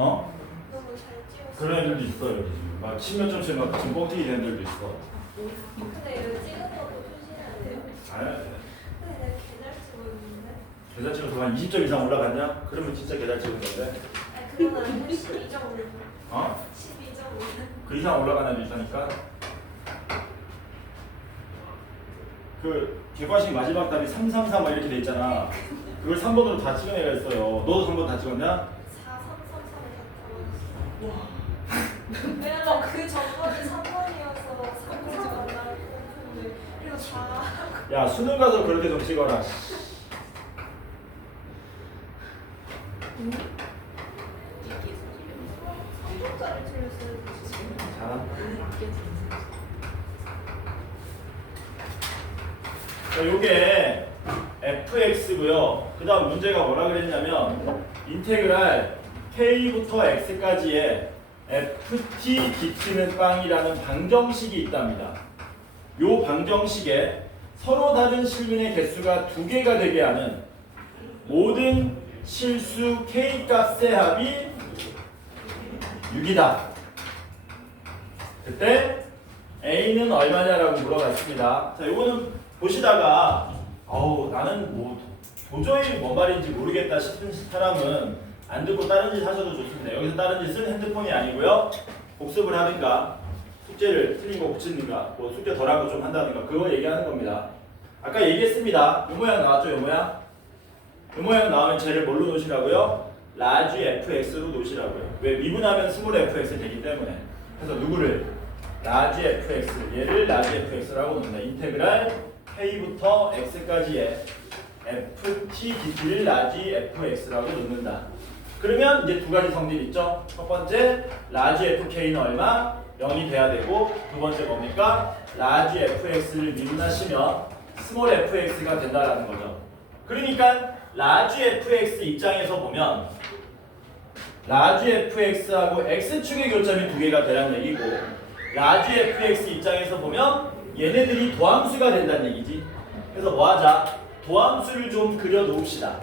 어? 너무 잘 찍었어. 그런 애들도 있어요 지금. 막 10몇 점씩 막 지금 뻥튀기 된 애들도 있어. 근데 이거 찍은 것도 표시해야 돼요. 아야. 근데 내가 개잘 찍고 있는데. 계산 찍어서 한 20점 이상 올라갔냐? 그러면 진짜 계산 찍은 건데. 아니 그건 아니고 12점 올려. 어? 12점 올려. 그 이상 올라가는 애도 있다니까. 그 개과식 마지막 답이 333 막 이렇게 돼 있잖아. 그걸 3번으로 다 찍은 애가 있어요. 너도 3번 다 찍었냐? 4, 3, 3, 3을 다 잡아줬어. 왜냐면 그 전번이 3번이어서 3번 만나고 근데 그리고 4. 야 수능 가서 그렇게 좀 찍어라. 이게 3번짜리 틀렸어요. 잘한다. 자, 요게 fx고요. 그 다음 문제가 뭐라 그랬냐면 인테그랄 k부터 x까지의 ft dt는 빵이라는 방정식이 있답니다. 요 방정식에 서로 다른 실근의 개수가 2개가 되게 하는 모든 실수 k 값의 합이 6이다. 그때 a는 얼마냐라고 물어봤습니다. 자, 요거는 보시다가 나는 뭐 도저히 뭔 말인지 모르겠다 싶은 사람은 안 듣고 다른 짓 하셔도 좋습니다. 여기서 다른 짓은 핸드폰이 아니고요. 복습을 하든가 숙제를 틀린 거 고치든가 뭐 숙제 덜한 거 좀 한다든가 그거 얘기하는 겁니다. 아까 얘기했습니다. 이 모양 나왔죠? 이 모양? 이 모양 나오면 쟤를 뭘로 놓으시라고요? 라지 fx로 놓으시라고요. 왜? 미분하면 스몰 fx 되기 때문에. 그래서 누구를? 라지 fx, 얘를 라지 fx라고 놓는다. 인테그랄 k부터 x까지의 ft dt를 라지 fx라고 놓는다. 그러면 이제 두 가지 성질 있죠. 첫 번째, 라지 fk는 얼마? 0이 돼야 되고, 두 번째 뭡니까? 라지 fx를 미분하시면 스몰 fx가 된다라는 거죠. 그러니까 라지 fx 입장에서 보면 라지 fx하고 x축의 교점이 2개가 되라는 얘기고, 라지 fx 입장에서 보면 얘네들이 도함수가 된다는 얘기지. 그래서 뭐 하자? 도함수를 좀 그려 놓읍시다.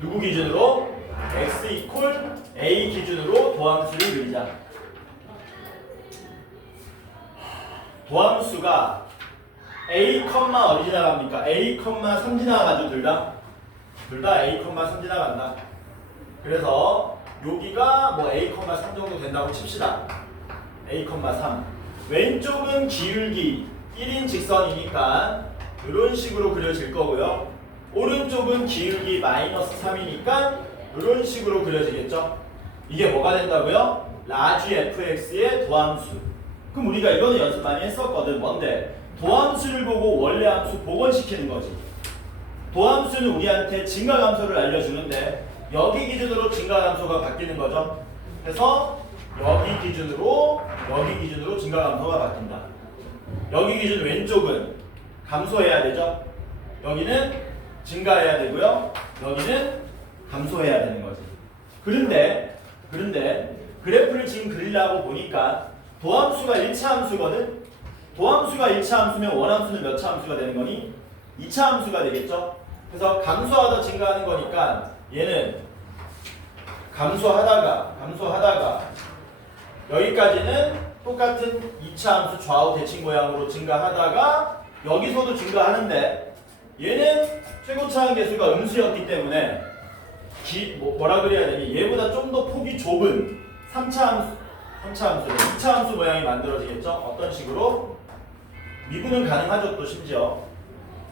누구 기준으로? x 이퀄 a 기준으로 도함수를 그리자. 도함수가 a, 어디 지나갑니까? a, 3 지나가죠, 둘 다? 둘 다 a, 3 지나간다. 그래서 여기가 뭐 a, 3 정도 된다고 칩시다. a, 3. 왼쪽은 기울기 1인 직선이니까 이런 식으로 그려질 거고요. 오른쪽은 기울기 마이너스 3이니까 이런 식으로 그려지겠죠. 이게 뭐가 된다고요? 라지 fx의 도함수. 그럼 우리가 이거는 연습 많이 했었거든. 뭔데? 도함수를 보고 원래 함수 복원시키는 거지. 도함수는 우리한테 증가함수를 알려주는데 여기 기준으로 증가함수가 바뀌는 거죠. 그래서 여기 기준으로 증가함수가 바뀐다. 여기 기준 왼쪽은 감소해야 되죠. 여기는 증가해야 되고요. 여기는 감소해야 되는 거지. 그런데 그래프를 지금 그리려고 보니까 도함수가 1차 함수거든. 도함수가 1차 함수면 원함수는 몇 차 함수가 되는 거니? 2차 함수가 되겠죠. 그래서 감소하다 증가하는 거니까 얘는 감소하다가 여기까지는 똑같은 2차 함수 좌우 대칭 모양으로 증가하다가 여기서도 증가하는데 얘는 최고차항 계수가 음수였기 때문에 뭐라 그래야 되니? 얘보다 좀 더 폭이 좁은 2차 함수 모양이 만들어지겠죠? 어떤 식으로? 미분은 가능하죠, 또 심지어.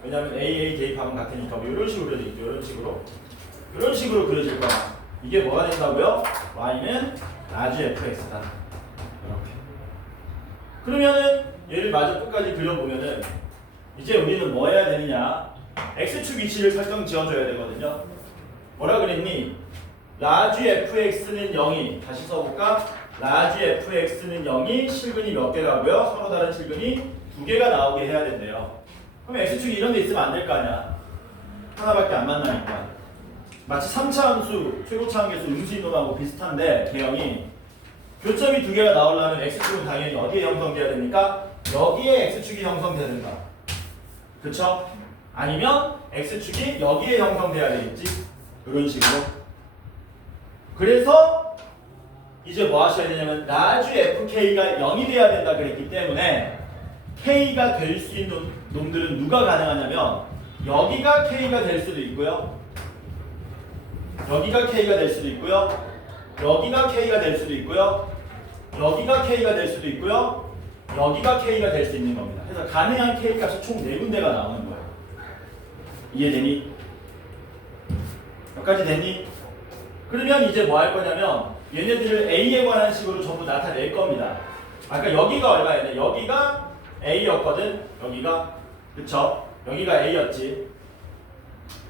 왜냐하면 AA 대입하면 같으니까 뭐 이런 식으로 그려지겠죠. 이런 식으로 그려질 거야. 이게 뭐가 된다고요? y는 라지 fx다. 이렇게. 그러면은 얘를 마저 끝까지 그려보면은 이제 우리는 뭐 해야 되느냐? x축 위치를 설정 지어줘야 되거든요. 뭐라 그랬니? 라지 fx는 0이 다시 써볼까? 라지 fx는 0이 실근이 몇 개라고요? 서로 다른 실근이 2개가 나오게 해야 된대요. 그럼 x축이 이런 데 있으면 안 될 거 아니야? 하나밖에 안 만나니까. 마치 3차 함수, 최고차 함수 음수이놈하고 비슷한데 개형이 교점이 2개가 나오려면 x축은 당연히 어디에 형성돼야 됩니까? 여기에 x축이 형성되는가. 그쵸? 아니면 x축이 여기에 형성돼야 되겠지? 이런 식으로. 그래서 이제 뭐 하셔야 되냐면 라주 fk가 0이 돼야 된다 그랬기 때문에 k가 될 수 있는 놈들은 누가 가능하냐면 여기가 k가 될 수도 있고요. 여기가 k가 될 수도 있고요. 여기가 k가 될 수도 있고요. 여기가 k가 될 수도 있고요. 여기가 k가 될 수 있는 겁니다. 그래서 가능한 k 값이 총 4군데가 나오는 거예요. 이해되니? 여기까지 됐니? 그러면 이제 뭐 할 거냐면 얘네들을 A에 관한 식으로 전부 나타낼 겁니다. 아까 여기가 얼마였냐? 여기가 A였거든. 여기가 그쵸? 여기가 A였지.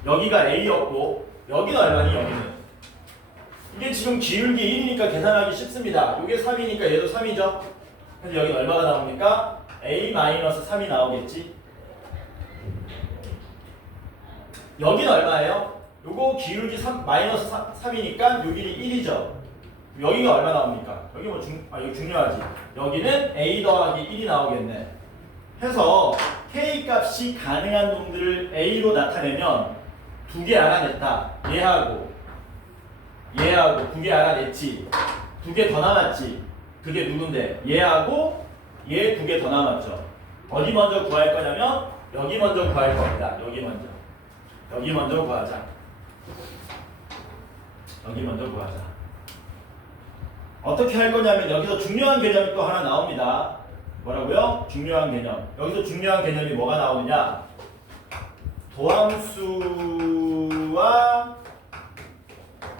여기가 A였고 여기는 얼마니? 여기는 이게 지금 기울기 1이니까 계산하기 쉽습니다. 이게 3이니까 얘도 3이죠. 그래서 여기는 얼마가 나옵니까? A-3이 나오겠지. 여기는 얼마예요? 요거 기울기 3이니까 요 길이 1이죠. 여기가 얼마 나옵니까? 여기 뭐 여기 중요하지. 여기는 A 더하기 1이 나오겠네. 해서 K 값이 가능한 놈들을 A로 나타내면 2개 알아냈다. 얘하고 2개 알아냈지. 2개 더 남았지. 그게 누군데? 얘하고 얘 2개 더 남았죠. 어디 먼저 구할 거냐면 여기 먼저 구할 겁니다. 여기 먼저 구하자. 여기 먼저 구하자. 어떻게 할 거냐면 여기서 중요한 개념이 또 하나 나옵니다. 뭐라고요? 중요한 개념. 여기서 중요한 개념이 뭐가 나오느냐? 도함수와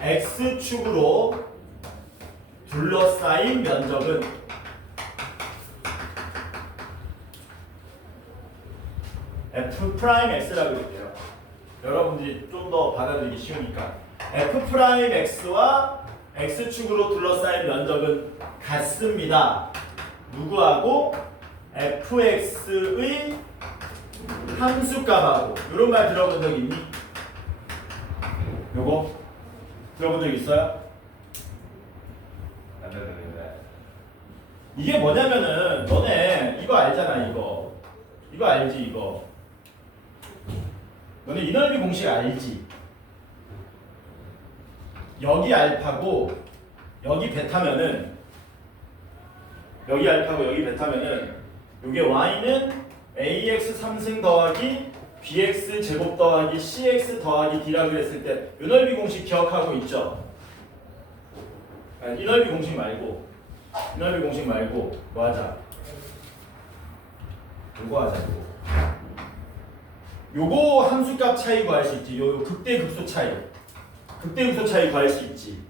x축으로 둘러싸인 면적은 f'x라고 그럴게요. 여러분들이 좀 더 받아들이기 쉬우니까 f'x와 x축으로 둘러싸인 면적은 같습니다. 누구하고? fx의 함수값하고. 이런 말 들어본 적 있니? 요거 들어본 적 있어요? 이게 뭐냐면은 너네 이거 알잖아. 이거 알지? 이거 너네 이넓이 공식 알지? 여기 알파고 여기 베타면은 여기 알파고 여기 베타면은 요게 y는 ax 3승 더하기 bx 제곱 더하기 cx 더하기 d라고 그랬을 때 이넓이 공식 기억하고 있죠? 아니, 이넓이 공식 말고 뭐 하자? 요거 하자. 요거 함수값 차이 구할 수 있지. 요 극대극소 차이 구할 수 있지.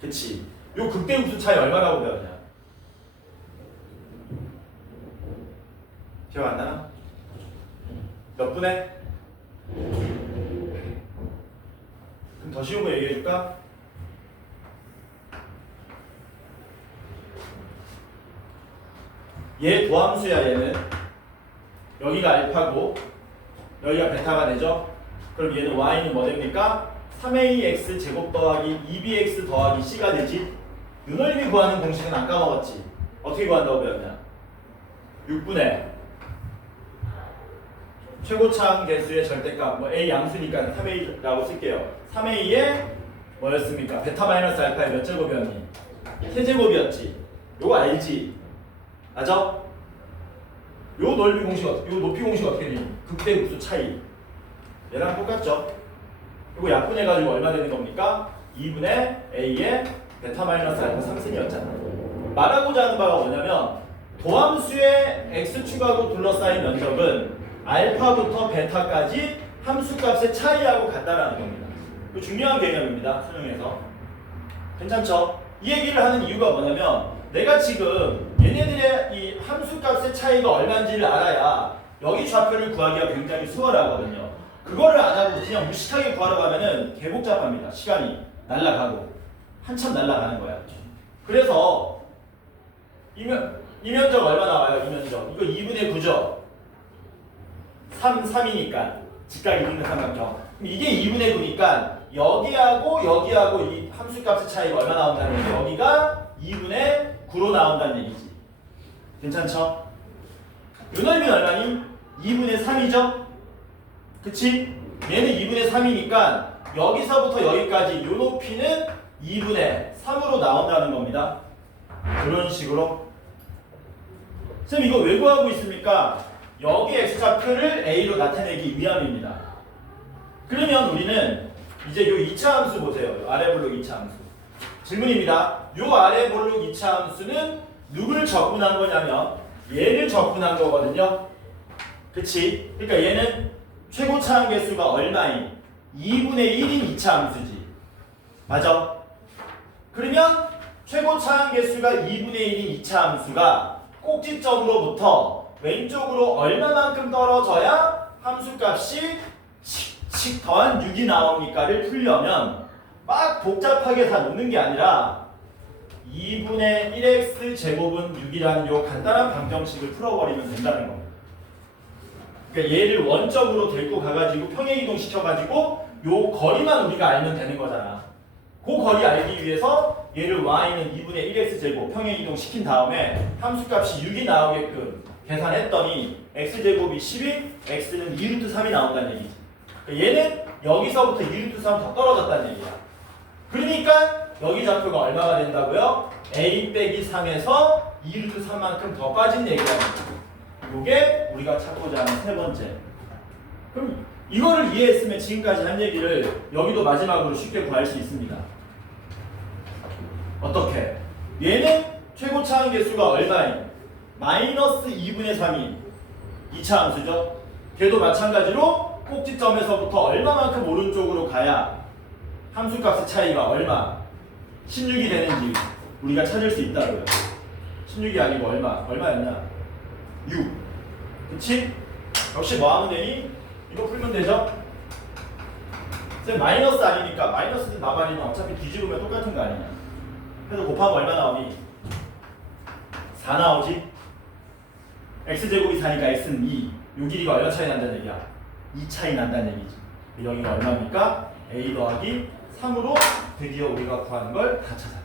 그치? 요 극대극소 차이 얼마라고 배웠냐? 기억 안 나나? 몇 분에? 그럼 더 쉬운 거 얘기해 줄까? 얘 도함수야. 얘는 여기가 알파고 여기가 베타가 되죠? 그럼 얘는 y는 뭐 됩니까? 3ax 제곱 더하기 2bx 더하기 c가 되지? 유넓이 구하는 공식은 안 까먹었지? 어떻게 구한다고 배웠냐? 6분의 최고차항 개수의 절대값, 뭐 a 양수니까 3a라고 쓸게요. 3a에 뭐였습니까? 베타 마이너스 알파의 몇 제곱이었니? 세제곱이었지. 요거 알지? 맞아? 요 넓이 공식, 요 높이 공식 어떻게 되니? 극대극소 차이. 얘랑 똑같죠? 이거 약분해가지고 얼마 되는 겁니까? 2분의 a의 베타 마이너스 알파 3승이었잖아. 말하고자 하는 바가 뭐냐면 도함수의 x축하고 둘러싸인 면적은 알파부터 베타까지 함수값의 차이하고 같다라는 겁니다. 이거 중요한 개념입니다. 수능에서. 괜찮죠? 이 얘기를 하는 이유가 뭐냐면 내가 지금 얘네들의 이 함수값의 차이가 얼마인지를 알아야 여기 좌표를 구하기가 굉장히 수월하거든요. 그거를 안 하고 그냥 무식하게 구하러 가면은 개복잡합니다. 시간이 날아가고 한참 날아가는 거야. 그래서 이 면적 얼마 나와요? 이 면적 이거 2분의 9죠. 3이니까 직각 이등분 삼각형. 그럼 이게 2분의 9니까 여기하고 이 함수값의 차이가 얼마 나온다는 얘기. 여기가 2분의 9로 나온다는 얘기지. 괜찮죠? 요 넓이는 얼마니? 2분의 3이죠? 그치? 얘는 2분의 3이니까 여기서부터 여기까지 요 높이는 2분의 3으로 나온다는 겁니다. 이런 식으로. 쌤 이거 왜 구하고 있습니까? 여기 x좌표를 a로 나타내기 위함입니다. 그러면 우리는 이제 이 2차 함수 보세요. 요 아래 볼록 2차 함수. 질문입니다. 요 아래 볼록 2차 함수는 누굴 적분한 거냐면 얘를 적분한 거거든요. 그치? 그러니까 얘는 최고 차항 개수가 얼마인? 2분의 1인 2차 함수지. 맞아? 그러면 최고 차항 개수가 2분의 1인 2차 함수가 꼭지점으로부터 왼쪽으로 얼마만큼 떨어져야 함수값이 칙칙 더한 6이 나옵니까를 풀려면 막 복잡하게 다 놓는 게 아니라 2분의 1x 제곱은 6이라는 요 간단한 방정식을 풀어버리면 된다는 겁니다. 그러니까 얘를 원점으로 데리고 가가지고 평행이동 시켜가지고 요 거리만 우리가 알면 되는 거잖아. 그 거리 알기 위해서 얘를 y는 2분의 1x 제곱 평행이동 시킨 다음에 함수값이 6이 나오게끔 계산했더니 x제곱이 10이 x는 2루트 3이 나온다는 얘기지. 그러니까 얘는 여기서부터 2루트 3 더 떨어졌다는 얘기야. 그러니까 여기 좌표가 얼마가 된다고요? a 빼기 3에서 2루트 3만큼 더 빠진 얘기라는 거죠. 요게 우리가 찾고자 하는 세 번째. 그럼 이거를 이해했으면 지금까지 한 얘기를 여기도 마지막으로 쉽게 구할 수 있습니다. 어떻게? 얘는 최고 차항 개수가 얼마인? 마이너스 2분의 3인 2차 함수죠. 걔도 마찬가지로 꼭지점에서부터 얼마만큼 오른쪽으로 가야 함수값의 차이가 얼마? 16이 되는지 우리가 찾을 수 있다고요. 16이 아니고 얼마였냐? 6. 그치? 역시 뭐 하면 되니? 이거 풀면 되죠? 쌤 마이너스 아니니까 마이너스 나발이면 어차피 뒤집으면 똑같은 거 아니냐? 그래서 곱하면 얼마 나오니? 4 나오지? x제곱이 4니까 x는 2. 요 길이가 얼마 차이 난다는 얘기야? 2 차이 난다는 얘기지. 여기가 얼마입니까? a 더하기 3으로 드디어 우리가 구하는 걸 다 찾았다.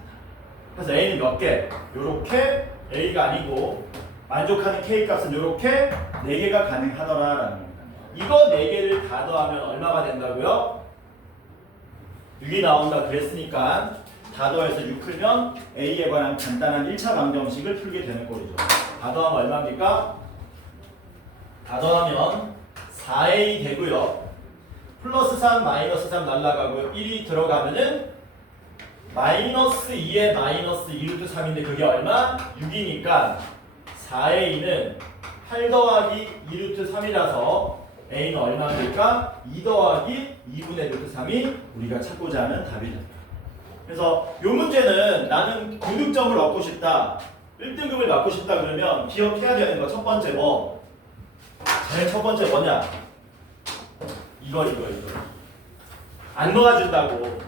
그래서 a는 몇 개? 요렇게 a가 아니고 만족하는 k 값은 요렇게 4개가 가능하더라라는 겁니다. 이거 4개를 다 더하면 얼마가 된다고요? 6이 나온다 그랬으니까 다 더해서 6 풀면 a에 관한 간단한 1차 방정식을 풀게 되는 꼴이죠. 다 더하면 얼마입니까? 다 더하면 4a 되고요. 플러스 3 마이너스 3 날라가고요. 1이 들어가면은 마이너스 2에 마이너스 2루트 3인데 그게 얼마? 6이니까 4a는 8 더하기 2루트 3이라서 a는 얼마입니까? 2 더하기 2분의 루트 3이 우리가 찾고자 하는 답이 된다. 그래서 이 문제는 나는 고득점을 얻고 싶다, 1등급을 받고 싶다 그러면 기억해야 되는 거 첫 번째 뭐? 제일 첫 번째 뭐냐? 이거 안 놓아준다고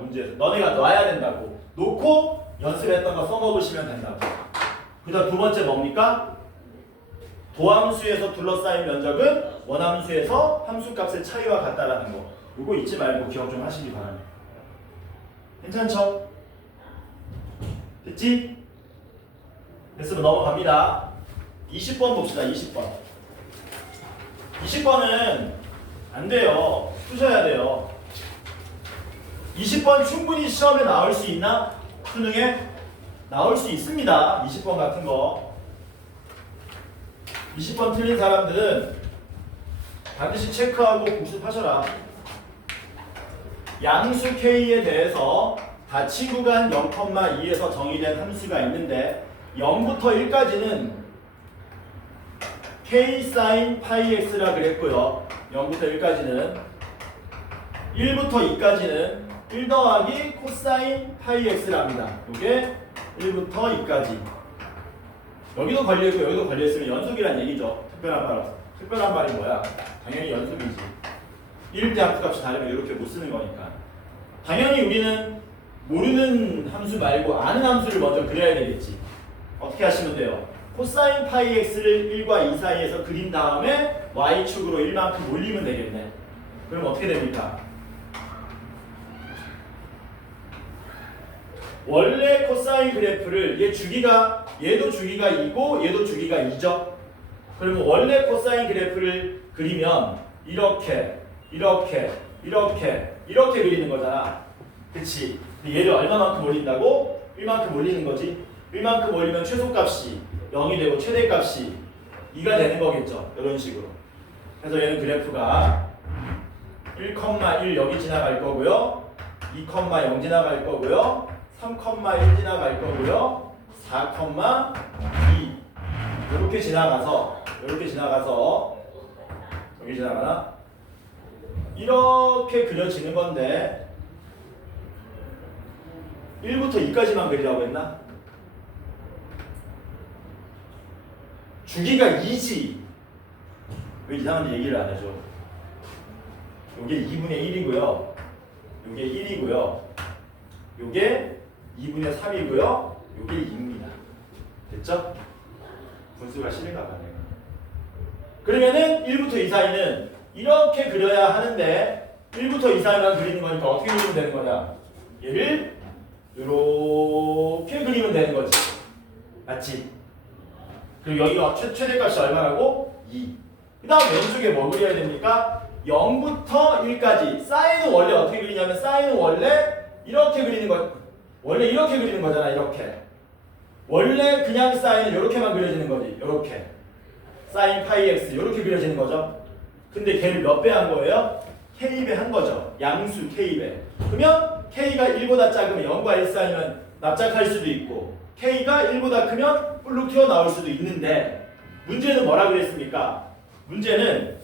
문제에서 너네가 놔야 된다고 놓고 연습했던 거 써먹으시면 된다고. 그 다음 두 번째 뭡니까? 도함수에서 둘러싸인 면적은 원함수에서 함수값의 차이와 같다라는 거. 이거 잊지 말고 기억 좀 하시기 바랍니다. 괜찮죠? 됐지? 됐으면 넘어갑니다. 20번 봅시다. 20번은 안 돼요. 푸셔야 돼요. 20번 충분히 시험에 나올 수 있나? 수능에? 나올 수 있습니다. 20번 같은 거. 20번 틀린 사람들은 반드시 체크하고 복습하셔라. 양수 K에 대해서 닫힌 구간 0,2에서 정의된 함수가 있는데 0부터 1까지는 K sin 파이 X라 그랬고요. 0부터 1까지는 1부터 2까지는 1 더하기 코사인 파이 X랍니다. 이게 1부터 2까지. 여기도 걸려있고 여기도 걸려있으면 연속이란 얘기죠. 특별한 말이 뭐야? 당연히 연속이지. 1대 함수값이 다르면 이렇게 못 쓰는 거니까. 당연히 우리는 모르는 함수 말고 아는 함수를 먼저 그려야 되겠지. 어떻게 하시면 돼요? 코사인 파이 x를 1과 2 사이에서 그린 다음에 y축으로 1만큼 올리면 되겠네. 그럼 어떻게 됩니까? 원래 코사인 그래프를 얘도 주기가 2고 얘도 주기가 2죠. 그러면 원래 코사인 그래프를 그리면 이렇게 그리는 거잖아. 그치? 얘를 얼마만큼 올린다고? 1만큼 올리는 거지. 1만큼 올리면 최소값이 0이 되고 최대값이 2가 되는 거겠죠. 이런 식으로. 그래서 얘는 그래프가 1,1 여기 지나갈 거고요. 2,0 지나갈 거고요. 3,1 지나갈 거고요. 4,2 이렇게 지나가서 여기 지나가나? 이렇게 그려지는 건데 1부터 2까지만 그리라고 했나? 주기가 2지. 왜 이상한 얘기를 안 해줘? 요게 2분의 1이고요. 요게 1이고요. 요게 2분의 3이고요. 요게 2입니다. 됐죠? 분수가 싫은가 봐 내가. 그러면은 1부터 2 사이는 이렇게 그려야 하는데 1부터 2 사이만 그리는 거니까 어떻게 그리면 되는 거냐? 얘를 이렇게 그리면 되는 거지. 맞지? 그리고 여기가 최대값이 얼마라고? 2. 그 다음 왼쪽에 뭐 그려야 됩니까? 0부터 1까지. 사인은 원래 어떻게 그리냐면 사인은 원래 이렇게 그리는 거. 원래 이렇게 그리는 거잖아. 이렇게. 원래 그냥 사인은 이렇게만 그려지는 거지. 이렇게. 사인 파이 x 이렇게 그려지는 거죠. 근데 걔를 몇 배 한 거예요? k배 한 거죠. 양수 k배. 그러면 k가 1보다 작으면 0과 1 사이면 납작할 수도 있고 k가 1보다 크면 뿔룩 튀어나올 수도 있는데 문제는 뭐라 그랬습니까? 문제는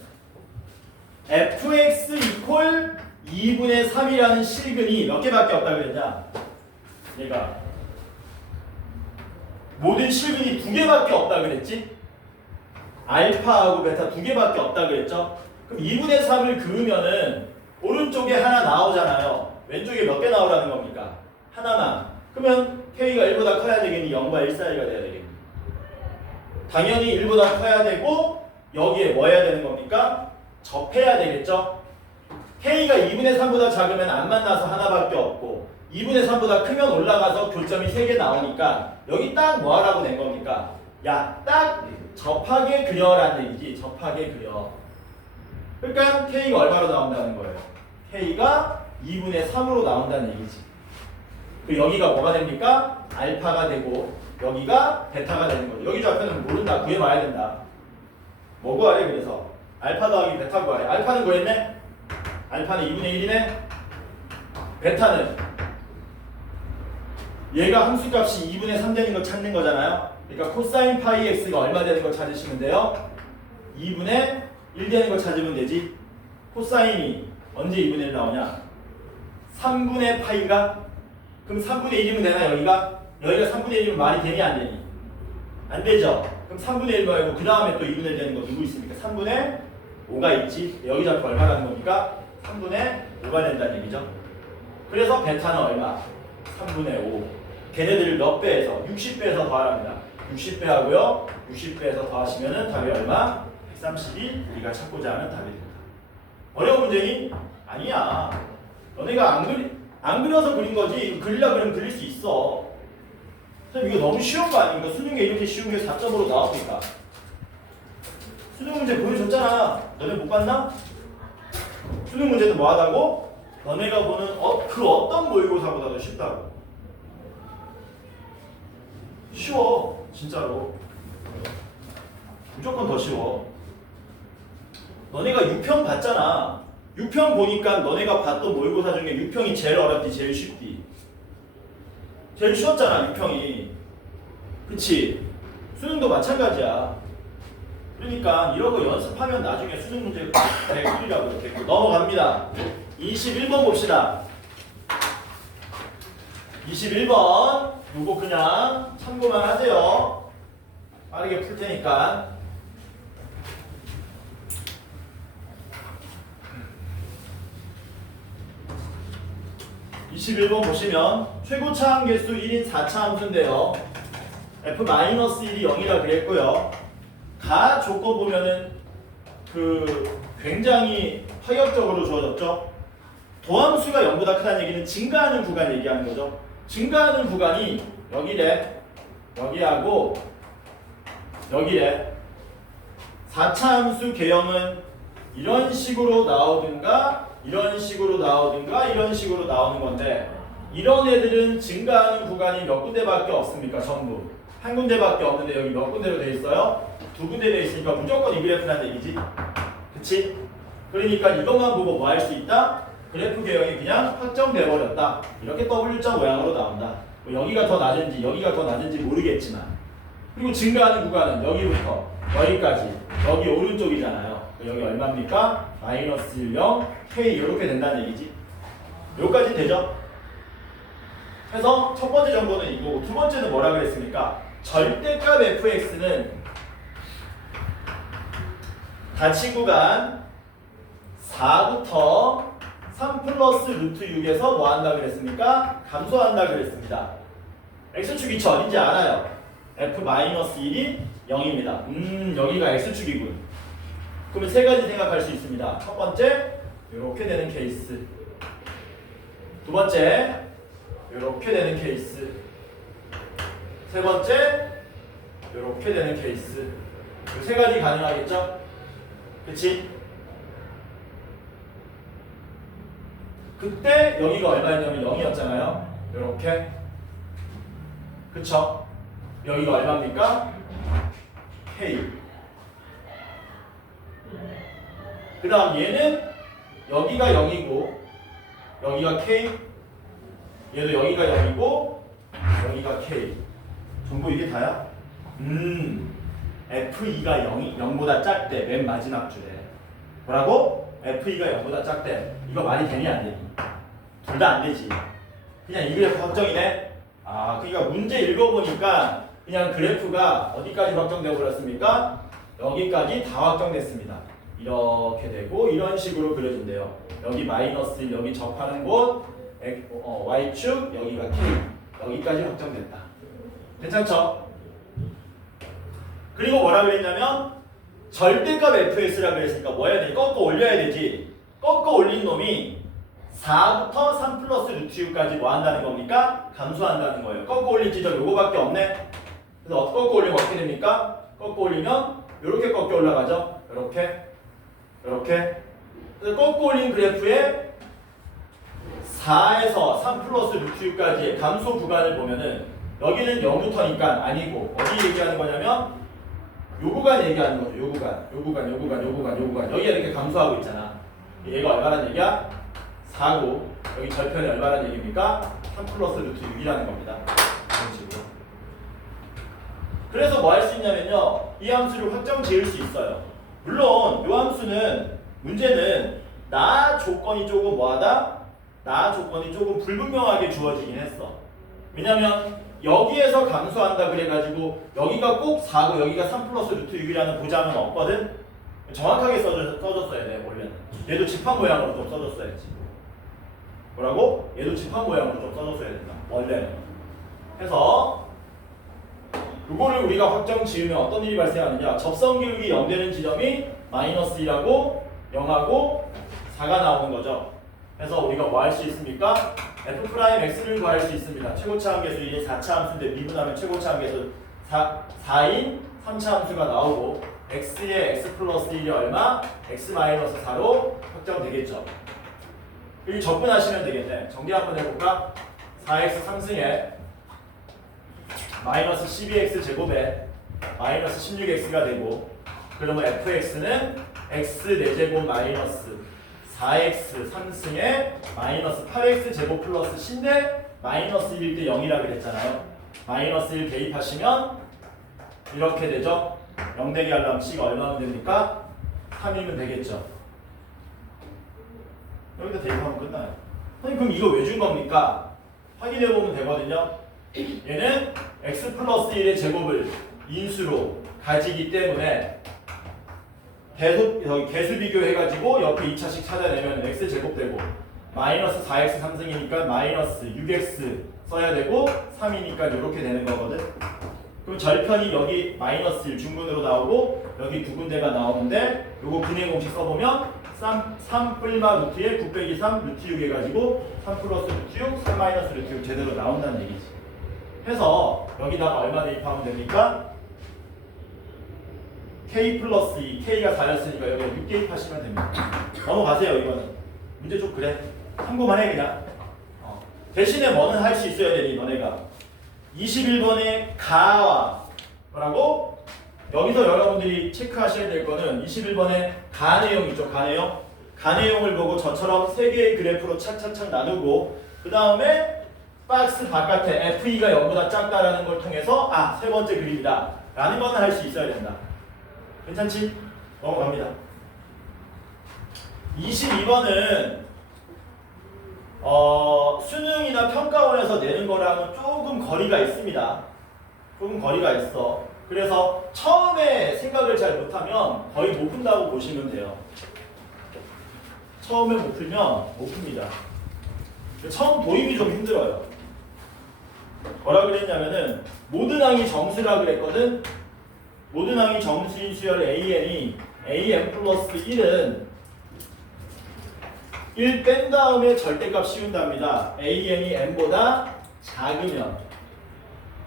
fx 이퀄 2분의 3이라는 실근이 몇 개밖에 없다 그랬냐? 얘가 모든 실근이 2개밖에 없다 그랬지? 알파하고 베타 2개밖에 없다 그랬죠? 그럼 2분의 3을 그으면은 오른쪽에 하나 나오잖아요. 왼쪽에 몇 개 나오라는 겁니까? 하나만. 그러면 k가 1보다 커야 되겠니? 0과 1 사이가 돼야 되겠니? 당연히 1보다 커야 되고 여기에 뭐 해야 되는 겁니까? 접해야 되겠죠? k가 2분의 3보다 작으면 안 만나서 하나밖에 없고 2분의 3보다 크면 올라가서 교점이 3개 나오니까 여기 딱 뭐 하라고 낸 겁니까? 야, 딱 접하게 그려라는 얘기지. 접하게 그려. 그러니까 k가 얼마로 나온다는 거예요? k가 2분의 3으로 나온다는 얘기지. 그 여기가 뭐가 됩니까? 알파가 되고 여기가 베타가 되는 거죠. 여기 좌표는 모른다. 구해봐야 된다. 뭐 구하래 그래서? 알파 더하기 베타 구하래. 알파는 구했네? 알파는 2분의 1이네? 베타는 얘가 함수값이 2분의 3 되는 거 찾는 거잖아요. 그러니까 코사인 파이 x가 얼마 되는 거 찾으시면 돼요? 2분의 1 되는 거 찾으면 되지. 코사인이 언제 2분의 1 나오냐? 3분의 파이인가? 그럼 3분의 1이면 되나 여기가? 여기가 3분의 1이면 말이 되니 안 되니? 안 되죠? 그럼 3분의 1 말고 그 다음에 또 2분의 1 되는 거 누구 있습니까? 3분의 5가 있지. 여기 잡고 얼마라는 겁니까? 3분의 5가 된다는 얘기죠. 그래서 베타는 얼마? 3분의 5. 걔네들을 몇 배에서? 60배에서 더하랍니다. 60배 하고요. 60배에서 더하시면은 답이 얼마? 132. 우리가 찾고자 하는 답이 됩니다. 어려운 문제니? 아니야. 너네가 안 그려서 그린 거지. 그리려 그러면 그릴 수 있어. 선생님 이거 너무 쉬운 거 아닌가? 수능에 이렇게 쉬운 게 4점으로 나옵니까? 수능 문제 보여줬잖아. 너네 못 봤나? 수능 문제도 뭐 하다고? 너네가 보는 그 어떤 모의고사보다도 쉽다고. 쉬워. 진짜로. 무조건 더 쉬워. 너네가 6평 봤잖아. 6평 보니까 너네가 봤던 모의고사 중에 6평이 제일 어렵디 제일 쉽디. 제일 쉬웠잖아 6평이. 그치? 수능도 마찬가지야. 그러니까 이런 거 연습하면 나중에 수능 문제 잘 풀리라고 이렇게 넘어갑니다. 21번 봅시다. 21번 요거 그냥 참고만 하세요. 빠르게 풀 테니까. (21번) 보시면 최고차항 개수 1인 4차 함수인데요. f-1이 0이라 그랬고요. 가 조건 보면은 굉장히 파격적으로 주어졌죠. 도함수가 0보다 크다는 얘기는 증가하는 구간 얘기하는 거죠. 증가하는 구간이 여기래. 여기하고 여기래. 4차 함수 개형은 이런 식으로 나오든가 이런 식으로 나오든가 이런 식으로 나오는 건데 이런 애들은 증가하는 구간이 몇 군데밖에 없습니까? 전부 한 군데밖에 없는데 여기 몇 군데로 돼 있어요? 두 군데 돼 있으니까 무조건 이 그래프란 얘기지. 그치? 그러니까 이것만 보고 뭐 할 수 있다? 그래프 개형이 그냥 확정돼 버렸다. 이렇게 W자 모양으로 나온다. 뭐 여기가 더 낮은지 여기가 더 낮은지 모르겠지만, 그리고 증가하는 구간은 여기부터 여기까지, 여기 오른쪽이잖아요. 여기 얼마입니까? 마이너스 1, 0, K 이렇게 된다는 얘기지. 여기까지 되죠? 그래서 첫 번째 정보는 이거고, 두 번째는 뭐라 그랬습니까? 절대값 fx는 닫힌 구간 4부터 3 플러스 루트 6에서 뭐 한다 그랬습니까? 감소한다 그랬습니다. x축 위치 어딘지 알아요. f-1이 0입니다. 여기가 x축이군. 그러면 세 가지 생각할 수 있습니다. 첫 번째, 이렇게 되는 케이스. 두 번째, 이렇게 되는 케이스. 세 번째, 이렇게 되는 케이스. 이 세 가지 가능하겠죠? 그치? 그때 여기가 얼마였냐면 0이었잖아요. 이렇게. 그쵸? 여기가 얼마입니까? K. 그 다음 얘는 여기가 0이고 여기가 K, 얘도 여기가 0이고 여기가 K. 전부 이게 다야? F2가 0보다 작대. 맨 마지막 줄에 뭐라고? F2가 0보다 작대. 이거 말이 되니 안 되니? 둘 다 안 되지. 그냥 이 그래프 확정이네. 아, 그러니까 문제 읽어보니까 그냥 그래프가 어디까지 확정되어 버렸습니까? 여기까지 다 확정됐습니다. 이렇게 되고 이런 식으로 그려진대요. 여기 마이너스 1, 여기 접하는 곳 Y축, 여기가 K, 여기까지 확정됐다. 괜찮죠? 그리고 뭐라 그랬냐면 절대값 fx라 그랬으니까 뭐 해야 되지? 꺾어 올려야 되지. 꺾어 올린 놈이 4부터 3 플러스 루트 6까지 뭐 한다는 겁니까? 감소한다는 거예요. 꺾어 올린 지점 요거밖에 없네. 그래서 꺾어 올리면 어떻게 됩니까? 꺾어 올리면 이렇게 꺾여 올라가죠. 이렇게. 그래서 꺾어 올린 그래프에 4에서 3 플러스 루트 6까지의 감소 구간을 보면은 여기는 0부터니까 아니고 어디 얘기하는 거냐면 요 구간 얘기하는 거죠. 요 구간. 여기가 이렇게 감소하고 있잖아. 얘가 얼마란 얘기야? 4고 여기 절편이 얼마란 얘기입니까? 3 플러스 루트 6이라는 겁니다. 이런 식으로. 그래서 뭐 할 수 있냐면요. 이 함수를 확정 지을 수 있어요. 물론 이 함수는 문제는 나 조건이 조금 뭐하다? 나 조건이 조금 불분명하게 주어지긴 했어. 왜냐면 여기에서 감소한다 그래가지고 여기가 꼭 4고 여기가 3 플러스 루트 6이라는 보장은 없거든? 정확하게 써줬어야 돼 원래는. 얘도 집합 모양으로 좀 써줬어야지. 뭐라고? 얘도 집합 모양으로 좀 써줬어야 된다 원래는. 해서 이거를 우리가 확정 지으면 어떤 일이 발생하느냐. 접선 기울기 0 되는 지점이 마이너스 1하고 0하고 4가 나오는 거죠. 그래서 우리가 뭐 할 수 있습니까? F'X를 구할 수 있습니다. 최고차 함계수 1인 4차 함수인데 미분하면 최고차 함계수 4인 3차 함수가 나오고 X의 X 플러스 1이 얼마? X 마이너스 4로 확정되겠죠. 여기 접근하시면 되겠네. 정리 한번 해볼까? 4X 상승에 마이너스 12X 제곱에 마이너스 16X가 되고, 그러면 Fx는 X 4제곱 마이너스 4x 상승에 마이너스 8x 제곱 플러스 C인데 마이너스 1일 때 0이라 그랬잖아요. 마이너스 1 대입하시면 이렇게 되죠. 0 대기 하려면 C가 얼마면 됩니까? 3이면 되겠죠. 여기다 대입하면 끝나요. 선생님 그럼 이거 왜 준 겁니까? 확인해 보면 되거든요. 얘는 x 플러스 1의 제곱을 인수로 가지기 때문에 개수 비교해가지고 옆에 2차식 찾아내면 x 제곱되고 마이너스 4x 상승이니까 마이너스 6x 써야 되고 3이니까 이렇게 되는 거거든. 그럼 절편이 여기 마이너스 1 중근으로 나오고 여기 두 군데가 나오는데 요거 분해 공식 써보면 3 뿔마 루트에 9 빼기 3 루트 6 해가지고 3 플러스 루트 6 3 마이너스 루트 6 제대로 나온다는 얘기지. 해서 여기다가 얼마 대입하면 됩니까? K 플러스 2, K가 4였으니까 여기에 6 대입하시면 됩니다. 넘어가세요. 이거는 문제 좀 그래. 참고만 해 그냥. 대신에 뭐는 할 수 있어야 되니 너네가 21번의 가와 뭐라고? 여기서 여러분들이 체크하셔야 될 거는 21번의 가 내용 있죠. 가 내용. 가 내용을 보고 저처럼 세 개의 그래프로 착착착 나누고 그 다음에 박스 바깥에 FE가 0보다 작다라는 걸 통해서 아, 세 번째 그림이다 라는 거는 할 수 있어야 된다. 괜찮지? 넘어갑니다. 22번은 수능이나 평가원에서 내는 거랑은 조금 거리가 있습니다. 조금 거리가 있어. 그래서 처음에 생각을 잘 못하면 거의 못 푼다고 보시면 돼요. 처음에 못 풀면 못 풉니다. 처음 도입이 좀 힘들어요. 뭐라 그랬냐면은 모든 항이 정수라 그랬거든. 모든 항이 정수인 수열 AN이 AN 플러스 1은 1 뺀 다음에 절대값 씌운답니다. AN이 N보다 작으면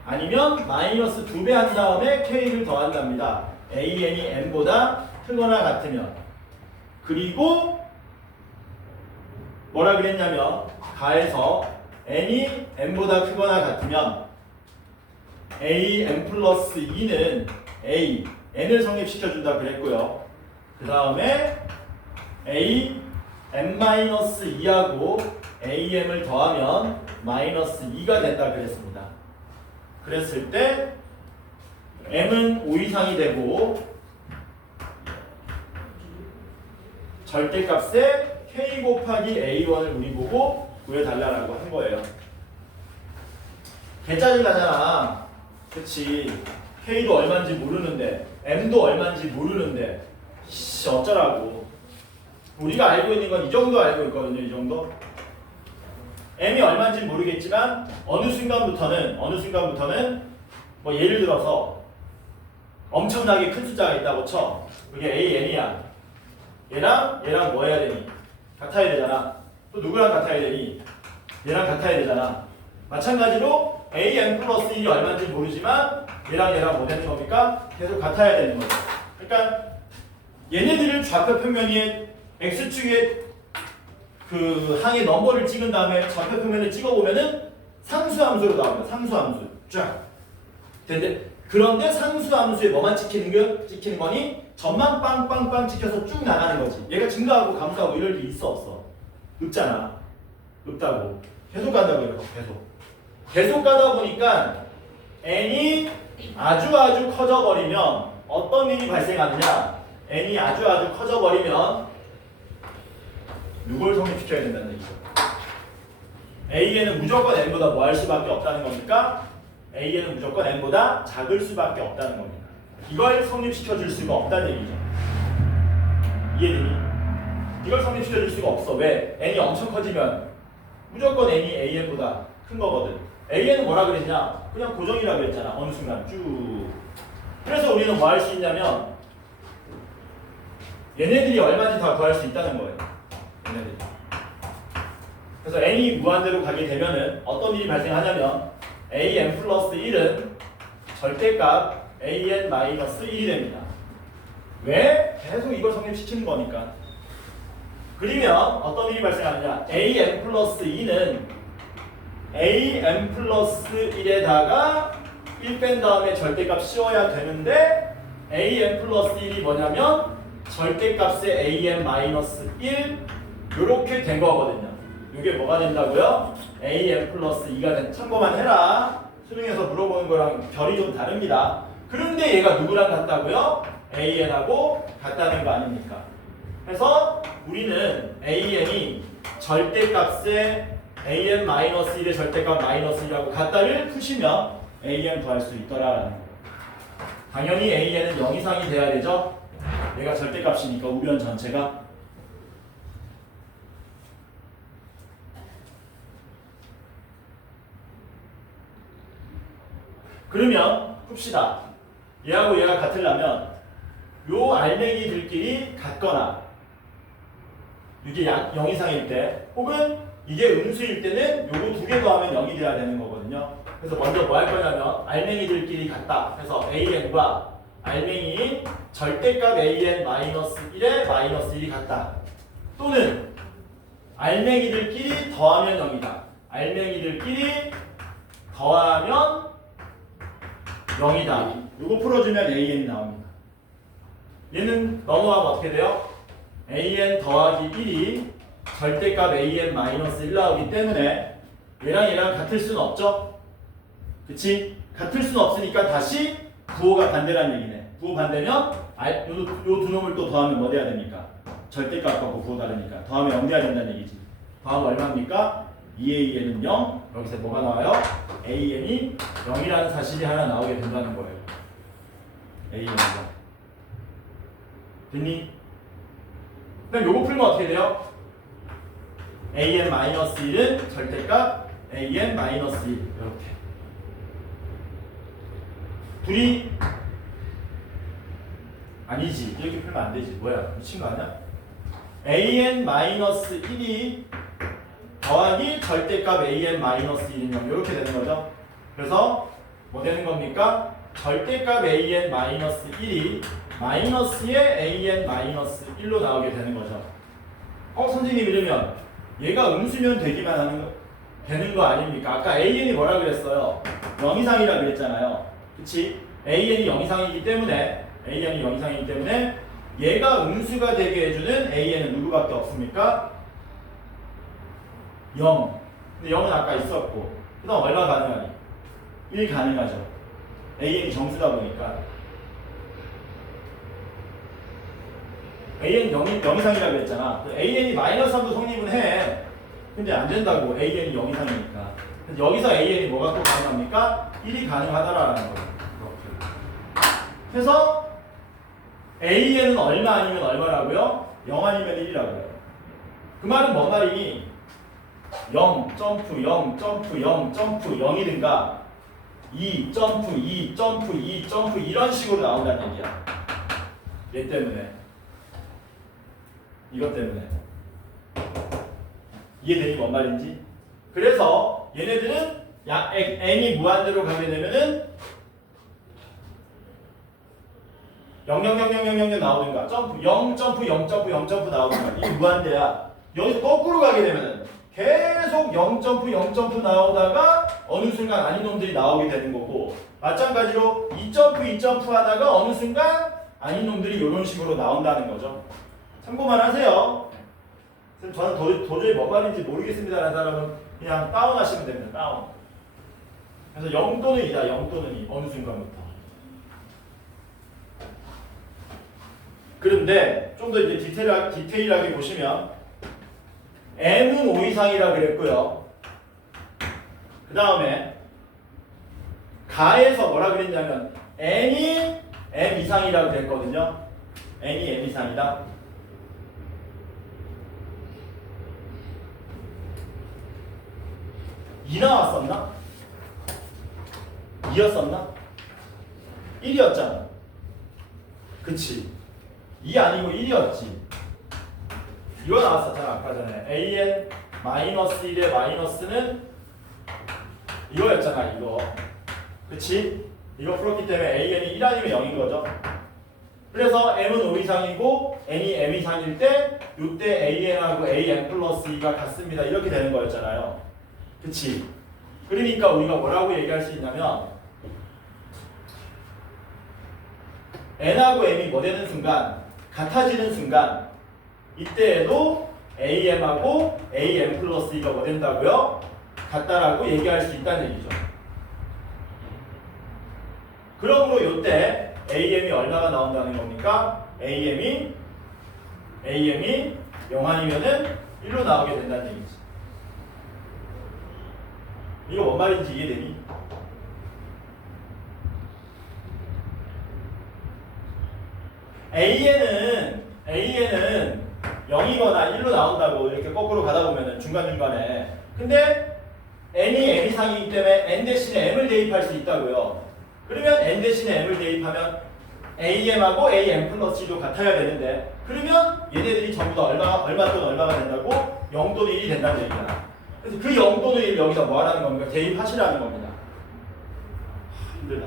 아니면 마이너스 2배 한 다음에 K를 더한답니다. AN이 N보다 크거나 같으면 그리고 뭐라 그랬냐면 가에서 N이 N보다 크거나 같으면 A N 플러스 2는 A N을 성립시켜준다 그랬고요. 그 다음에 A M 마이너스 2하고 AM을 더하면 마이너스 2가 된다 그랬습니다. 그랬을 때 M은 5 이상이 되고 절대값에 K 곱하기 A1을 우리 보고 구해달라고 한 거예요. 개 짜증 나잖아. 그치? K도 얼마인지 모르는데 M도 얼마인지 모르는데 어쩌라고. 우리가 알고 있는 건 이 정도 알고 있거든요. 이 정도. M이 얼마인지 모르겠지만 어느 순간부터는 뭐 예를 들어서 엄청나게 큰 숫자가 있다고 쳐. 그게 AN이야. 얘랑 뭐 해야 되니? 같아야 되잖아. 또 누구랑 같아야 되니? 얘랑 같아야 되잖아. 마찬가지로 AN 플러스 1이 얼마인지 모르지만 얘랑 뭐 되는 겁니까? 계속 같아야 되는 거죠. 그러니까 얘네들을 좌표 평면에 X축에 그 항의 넘버를 찍은 다음에 좌표 평면을 찍어보면은 상수함수로 나옵니다. 상수함수 쫙. 그런데 상수함수에 뭐만 찍히는 거니? 점만 빵빵빵 찍혀서 쭉 나가는 거지. 얘가 증가하고 감소하고 이럴 일 있어 없어? 없잖아. 없다고. 계속 간다고 이거 계속 가다 보니까 n이 아주 커져버리면 어떤 일이 발생하느냐? n이 아주 커져버리면 누굴 성립시켜야 된다는 얘기죠. AN은 무조건 n보다 뭐 할 수밖에 없다는 겁니까? AN은 무조건 n보다 작을 수밖에 없다는 겁니다. 이걸 성립시켜줄 수가 없다는 얘기죠. 이해되니? 이걸 성립시켜줄 수가 없어. 왜? n이 엄청 커지면 무조건 n이 AN보다 큰 거거든. AN은 뭐라 그랬냐? 그냥 고정이라 그랬잖아. 어느 순간 쭉. 그래서 우리는 뭐 할 수 있냐면 얘네들이 얼마인지 다 구할 수 있다는 거예요. 얘네들이. 그래서 n이 무한대로 가게 되면은 어떤 일이 발생하냐면 AN 플러스 1은 절대값 AN 마이너스 1이 됩니다. 왜? 계속 이걸 성립시키는 거니까. 그러면 어떤 일이 발생하느냐? AN 플러스 2는 AN 플러스 1에다가 1 뺀 다음에 절대값 씌워야 되는데 AN 플러스 1이 뭐냐면 절대값의 AN 마이너스 1 요렇게 된 거거든요. 이게 뭐가 된다고요? AN 플러스 2가 된. 참고만 해라. 수능에서 물어보는 거랑 결이 좀 다릅니다. 그런데 얘가 누구랑 같다고요? AN하고 같다는 거 아닙니까? 그래서 우리는 AN이 절대값의 AN-1의 절대값 마이너스 1하고 같다를 푸시면 AN 구할 수 있더라라는 거. 당연히 AN은 0 이상이 돼야 되죠? 얘가 절대값이니까 우변 전체가. 그러면 풉시다. 얘하고 얘가 같으려면 요 알맹이들끼리 같거나 이게 0 이상일 때 혹은 이게 음수일 때는 요거 2개 더하면 0이 돼야 되는 거거든요. 그래서 먼저 뭐 할 거냐면 알맹이들끼리 같다. 그래서 AN과 알맹이인 절대값 AN-1의 마이너스 1이 같다. 또는 알맹이들끼리 더하면 0이다. 알맹이들끼리 더하면 0이다. 이거 풀어주면 AN이 나옵니다. 얘는 넘어가면 어떻게 돼요? AN 더하기 1이 절대값 AN 마이너스 1 나오기 때문에 얘랑 같을 수는 없죠? 그치? 같을 수는 없으니까 다시 부호가 반대라는 얘기네. 부호 반대면 요 두 놈을 또 더하면 뭐 돼야 됩니까? 절대값하고 부호 다르니까 더하면 0 돼야 된다는 얘기지. 더하면 얼마입니까? 2AN은 0. 여기서 뭐가 나와요? AN이 0이라는 사실이 하나 나오게 된다는 거예요. AN이 0. 됐니? 그럼 요거 풀면 어떻게 돼요? AN-1은 절대값 AN-1 이렇게 둘이 아니지 이렇게 풀면 안 되지. 뭐야 미친 거 아니야? AN-1이 더하기 절대값 AN-1은 0 이렇게 되는 거죠. 그래서 뭐 되는 겁니까? 절대값 AN-1이 마이너스의 AN-1로 나오게 되는 거죠. 선생님 이러면 얘가 음수면 되는 거 아닙니까? 아까 AN이 뭐라 그랬어요? 0 이상이라 그랬잖아요. 그치? AN이 0 이상이기 때문에 얘가 음수가 되게 해주는 AN은 누구밖에 없습니까? 0. 근데 0은 아까 있었고 그 다음 얼마 가능하니? 1 가능하죠. AN이 정수다 보니까 AN 0 이상이라고 그랬잖아. AN이 마이너스 3도 성립은 해. 근데 안 된다고. AN이 0 이상이니까. 여기서 AN이 뭐가 또 가능합니까? 1이 가능하다라는 거예요. 그래서 AN은 얼마 아니면 얼마라고요? 0 아니면 1이라고요. 그 말은 뭔 말이니? 0, 점프, 0, 점프, 0, 점프, 0이든가 2, 점프, 2, 점프, 2, 점프 이런 식으로 나온다는 얘기야. 얘 때문에. 이것 때문에. 이해되니 뭔 말인지? 그래서 얘네들은 n이 무한대로 가게 되면은 0 나오든가 점프 0 점프 0 점프 0 점프 나오든가 이게 무한대야. 여기서 거꾸로 가게 되면은 계속 0 점프 0 점프 나오다가 어느 순간 아닌 놈들이 나오게 되는 거고 마찬가지로 2 점프 2 점프 하다가 어느 순간 아닌 놈들이 이런 식으로 나온다는 거죠. 참고만 하세요. 저는 도저히 뭔 말인지 모르겠습니다라는 사람은 그냥 다운하시면 됩니다. 다운. 그래서 0 또는 2다. 0 또는 2. 어느 순간부터. 그런데 좀 더 이제 디테일하게 보시면 m은 5 이상이라 그랬고요. 그 다음에 가에서 뭐라 그랬냐면 n이 m 이상이라고 그랬거든요. n이 m 이상이다. 2 나왔었나? 2였었나? 1이었잖아. 그치? 2 아니고 1이었지. 이거 나왔었잖아 아까 전에. AN-1의 마이너스는 이거였잖아 이거. 그치? 이거 풀었기 때문에 AN이 1 아니면 0인 거죠. 그래서 m은 5 이상이고 n이 m 이상일 때 이때 AN하고 AN 플러스 2가 같습니다. 이렇게 되는 거였잖아요. 그치? 그러니까 우리가 뭐라고 얘기할 수 있냐면 n하고 m이 뭐 되는 순간 같아지는 순간 이때에도 am하고 am 플러스 2가 뭐 된다고요? 같다라고 얘기할 수 있다는 얘기죠. 그러므로 이때 am이 얼마가 나온다는 겁니까? am이 0 아니면은 1로 나오게 된다는 얘기지. 이거 뭔 말인지 이해되니? AN은 0이거나 1로 나온다고 이렇게 거꾸로 가다 보면은 중간중간에. 근데 n이 m 이상이기 때문에 n 대신에 m을 대입할 수 있다고요. 그러면 n 대신에 m을 대입하면 am하고 am 플러스 2도 같아야 되는데 그러면 얘네들이 전부 다 얼마 또는 얼마가 된다고? 0 또는 1이 된다는 얘기야. 그래서 그 0 또는 1을 여기서 뭐 하라는 겁니까? 대입하시라는 겁니다. 힘들다.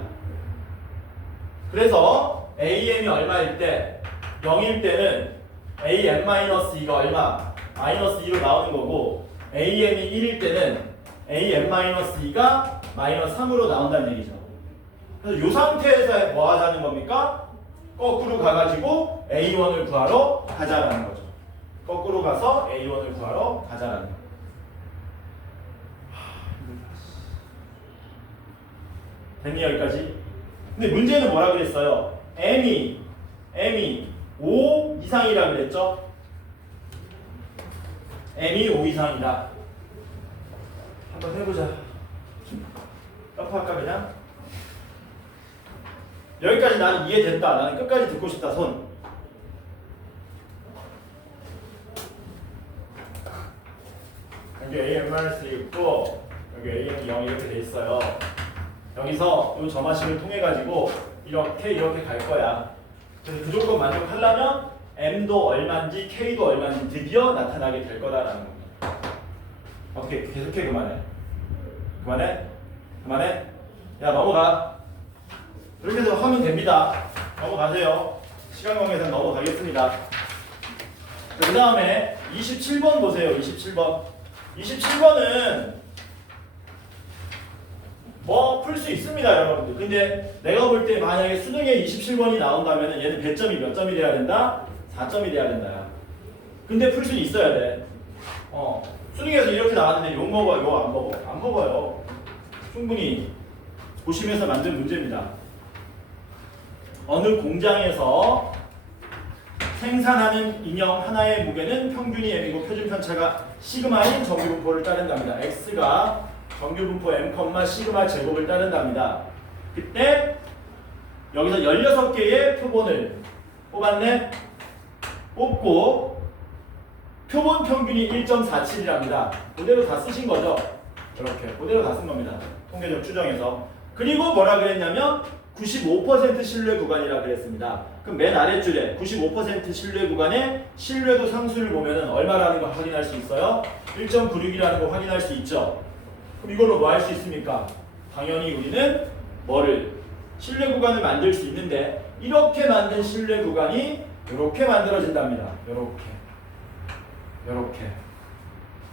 그래서 am이 얼마일 때 0일 때는 am-2가 얼마? 마이너스 2로 나오는 거고 am이 1일 때는 am-2가 마이너스 3으로 나온다는 얘기죠. 그래서 이 상태에서 뭐 하자는 겁니까? 거꾸로 가가지고 a1을 구하러 가자라는 거죠. 거꾸로 가서 a1을 구하러 가자라는 거죠. 됐니 여기까지? 근데 문제는 뭐라 그랬어요? m이 5 이상이라 그랬죠? m이 5 이상이다. 한번 해보자. 점프할까 그냥? 여기까지 나는 이해됐다. 나는 끝까지 듣고 싶다. 손. 여기 am-1 있고 여기 am이 0 이렇게 돼 있어요. 여기서 이 점화식을 통해 가지고 이렇게 갈 거야. 그래서 그 조건 만족하려면 m도 얼마인지 k도 얼마인지 드디어 나타나게 될 거다라는 겁니다. 어떻게 계속해. 그만해. 야 넘어가. 이렇게 해서 하면 됩니다. 넘어가세요. 시간 관계상 넘어가겠습니다. 그 다음에 27번 보세요. 27번은 뭐 풀 수 있습니다, 여러분들. 근데 내가 볼 때 만약에 수능에 27번이 나온다면 얘는 배점이 몇 점이 돼야 된다? 4점이 돼야 된다. 근데 풀 수 있어야 돼. 수능에서 이렇게 나왔는데 욕 먹어요? 욕 안 먹어? 안 먹어요. 충분히 보시면서 만든 문제입니다. 어느 공장에서 생산하는 인형 하나의 무게는 평균이 m이고 표준 편차가 시그마인 정규 분포를 따른답니다. x가 정규 분포 m, 시그마 제곱을 따른답니다. 그때 여기서 16개의 표본을 뽑았네? 뽑고 표본 평균이 1.47이랍니다. 그대로 다 쓰신 거죠? 이렇게 그대로 다 쓴 겁니다. 통계적 추정에서. 그리고 뭐라 그랬냐면 95% 신뢰 구간이라 그랬습니다. 그럼 맨 아랫줄에 95% 신뢰 구간의 신뢰도 상수를 보면은 얼마라는 거 확인할 수 있어요? 1.96이라는 거 확인할 수 있죠. 그럼 이걸로 뭐 할 수 있습니까? 당연히 우리는 뭐를 신뢰 구간을 만들 수 있는데 이렇게 만든 신뢰 구간이 이렇게 만들어진답니다. 이렇게.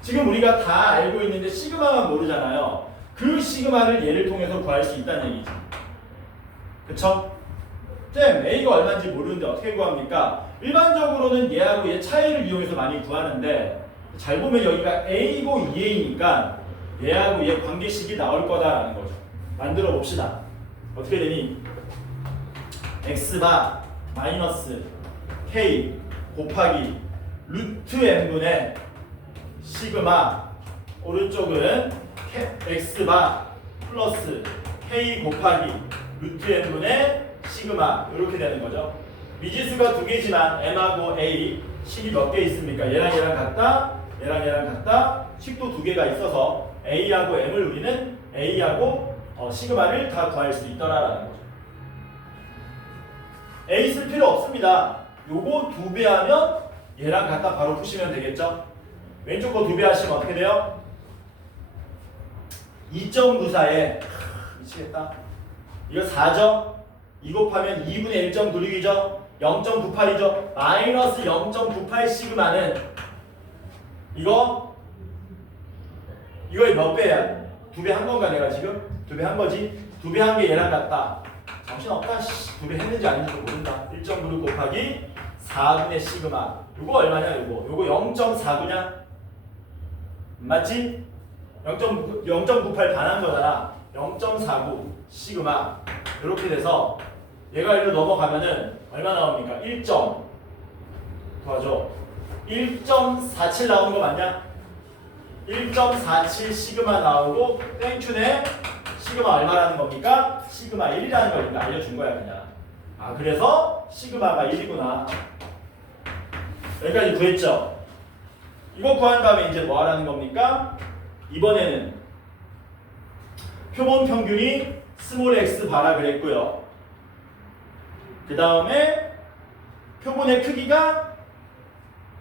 지금 우리가 다 알고 있는데 시그마만 모르잖아요. 그 시그마를 얘를 통해서 구할 수 있다는 얘기죠. 그쵸? 쌤, A가 얼마인지 모르는데 어떻게 구합니까? 일반적으로는 얘하고 얘 차이를 이용해서 많이 구하는데 잘 보면 여기가 A고 2A니까 얘하고 얘 관계식이 나올 거다라는 거죠. 만들어 봅시다. 어떻게 되니? X바 마이너스 K 곱하기 루트 N분의 시그마 오른쪽은 X바 플러스 K 곱하기 루트 N분의 시그마 이렇게 되는 거죠. 미지수가 두 개지만 M하고 A 식이 몇 개 있습니까? 얘랑 얘랑 같다. 식도 두 개가 있어서 A하고 M을 우리는 A하고 시그마를 다 구할 수 있더라라는 거죠. A 쓸 필요 없습니다. 요거 2배 하면 얘랑 같다 바로 푸시면 되겠죠? 왼쪽 거 2배 하시면 어떻게 돼요? 2.94에 미치겠다. 이거 4죠? 2 곱하면 2분의 1.96이죠? 0.98이죠? 마이너스 0.98 시그마는 이거의 몇 배야? 2배 한 건가 내가 지금? 2배 한 거지? 2배 한 게 얘랑 같다. 정신없다. 2배 했는지 아닌지도 모른다. 1.96 곱하기 4분의 시그마. 요거 얼마냐 요거 0.49냐? 맞지? 0.98 반한 거잖아. 0.49 시그마. 이렇게 돼서 얘가 일로 넘어가면은 얼마 나옵니까? 1. 도와줘. 1.47 나오는 거 맞냐? 1.47 시그마 나오고 땡큐네. 시그마 얼마라는 겁니까? 시그마 1이라는 걸 일단 알려준 거야 그냥. 아 그래서 시그마가 1이구나. 여기까지 구했죠? 이거 구한 다음에 이제 뭐 하라는 겁니까? 이번에는 표본 평균이 스몰 x 바라 그랬고요. 그 다음에 표본의 크기가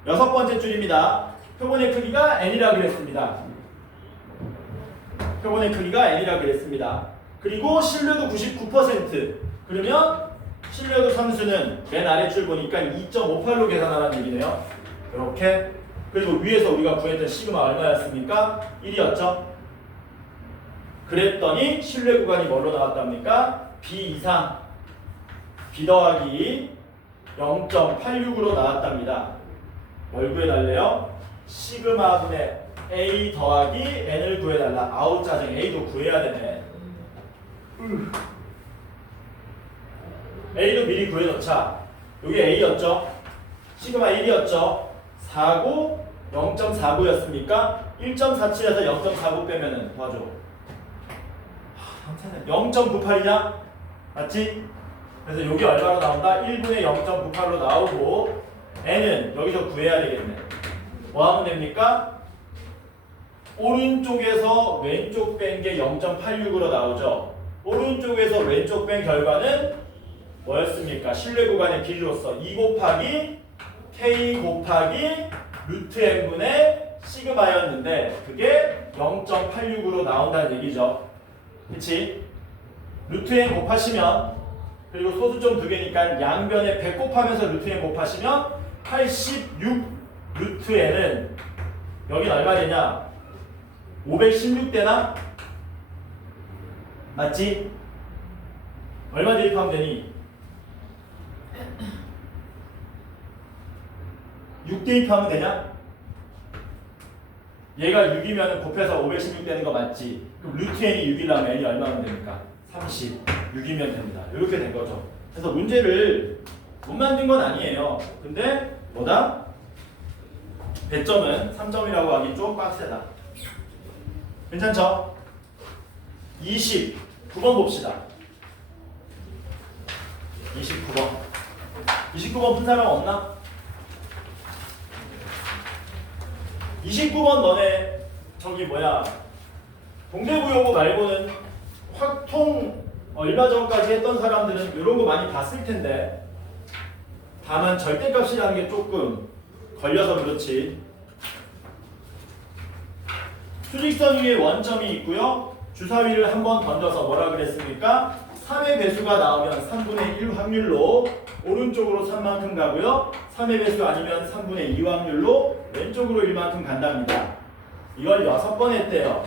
6번째 줄입니다. 표본의 크기가 n이라 그랬습니다. 표본의 크기가 n이라 그랬습니다. 그리고 신뢰도 99%. 그러면 신뢰도 상수는 맨 아래줄 보니까 2.58로 계산하라는 얘기네요. 이렇게. 그리고 위에서 우리가 구했던 시그마 얼마였습니까? 1이었죠? 그랬더니 신뢰 구간이 뭘로 나왔답니까? B 이상 B 더하기 0.86으로 나왔답니다. 뭘 구해달래요? 시그마분의 A 더하기 N을 구해달라. 아우 짜증, A도 구해야 되네. A도 미리 구해놓자. 여기 A였죠? 시그마 1이었죠? 49, 0.49였습니까? 1.47에서 0.49 빼면은 도와줘. 0.98이냐? 맞지? 그래서 여기 얼마로 나온다? 1분의 0.98로 나오고 N은 여기서 구해야 되겠네. 뭐 하면 됩니까? 오른쪽에서 왼쪽 뺀 게 0.86으로 나오죠. 오른쪽에서 왼쪽 뺀 결과는 뭐였습니까? 신뢰 구간의 길이로서 2 곱하기 K 곱하기 루트 N분의 시그마였는데 그게 0.86으로 나온다는 얘기죠. 그치? 루트 N 곱하시면 그리고 소수점 두 개니까 양변에 100 곱하면서 루트 N 곱하시면 86 루트 N은 여긴 얼마 되냐? 516 되나? 맞지? 얼마 대입하면 되니? 6 대입하면 되냐? 얘가 6이면 곱해서 516 되는 거 맞지? 그럼 루트 n이 6이라면 n이 얼마면 됩니까? 30. 6이면 됩니다. 이렇게 된 거죠. 그래서 문제를 못 만든 건 아니에요. 근데 뭐다? 배점은 3점이라고 하기 좀 빡세다. 괜찮죠? 29번 봅시다. 29번. 29번 푼 사람 없나? 29번 너네 저기 뭐야 동대구요거 말고는 확통 얼마 전까지 했던 사람들은 이런 거 많이 봤을 텐데 다만 절대값이라는 게 조금 걸려서 그렇지. 수직선 위에 원점이 있고요. 주사위를 한번 던져서 뭐라 그랬습니까? 3의 배수가 나오면 3분의 1 확률로 오른쪽으로 3만큼 가고요. 3의 배수 아니면 3분의 2 확률로 왼쪽으로 1만큼 간답니다. 이걸 6번 했대요.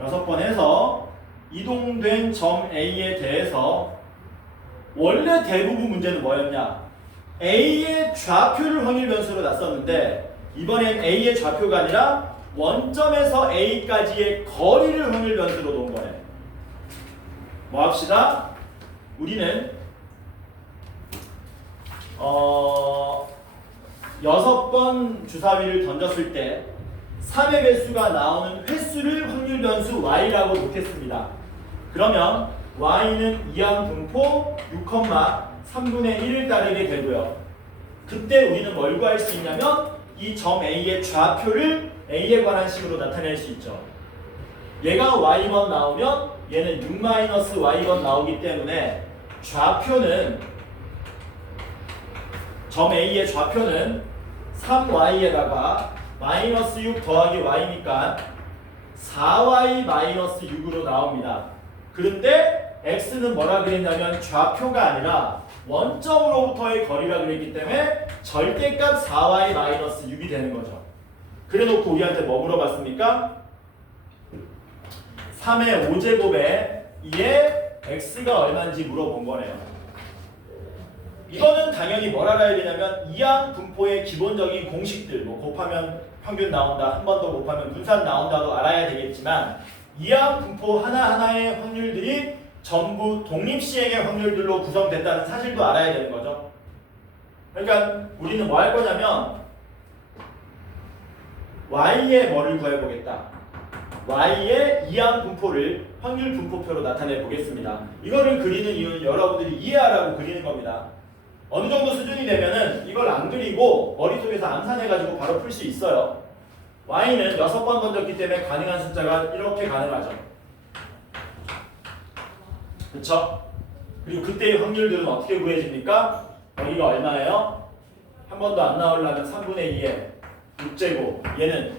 6번 해서 이동된 점 A에 대해서 원래 대부분 문제는 뭐였냐? A의 좌표를 확률 변수로 놨었는데 이번엔 A의 좌표가 아니라 원점에서 A까지의 거리를 확률 변수로 놓은 거예요. 뭐 합시다? 우리는 6번 주사위를 던졌을 때 3의 배수가 나오는 횟수를 확률 변수 y라고 놓겠습니다. 그러면 y는 이항 분포 6,3분의 1을 따르게 되고요. 그때 우리는 뭘 구할 수 있냐면 이 점 A의 좌표를 A에 관한 식으로 나타낼 수 있죠. 얘가 y번 나오면 얘는 6-y번 나오기 때문에 좌표는 점 A의 좌표는 3y에다가 마이너스 6 더하기 y니까 4y-6으로 나옵니다. 그런데 x는 뭐라 그랬냐면 좌표가 아니라 원점으로부터의 거리라 그랬기 때문에 절대값 4y-6이 되는 거죠. 그래놓고 우리한테 뭐 물어봤습니까? 3의 5제곱에 2의 x가 얼마인지 물어본 거네요. 이거는 당연히 뭘 알아야 되냐면 이항 분포의 기본적인 공식들, 뭐 곱하면 평균 나온다, 한 번 더 곱하면 분산 나온다도 알아야 되겠지만 이항 분포 하나하나의 확률들이 전부 독립시행의 확률들로 구성됐다는 사실도 알아야 되는 거죠. 그러니까 우리는 뭐 할 거냐면 y의 뭐를 구해보겠다. y의 이항 분포를 확률 분포표로 나타내 보겠습니다. 이거를 그리는 이유는 여러분들이 이해하라고 그리는 겁니다. 어느 정도 수준이 되면은 이걸 안 그리고 머릿속에서 암산해가지고 바로 풀 수 있어요. y는 6번 던졌기 때문에 가능한 숫자가 이렇게 가능하죠. 그쵸? 그리고 그때의 확률들은 어떻게 구해집니까? 여기가 얼마예요? 한 번도 안 나오려면 3분의 2에 6제곱, 얘는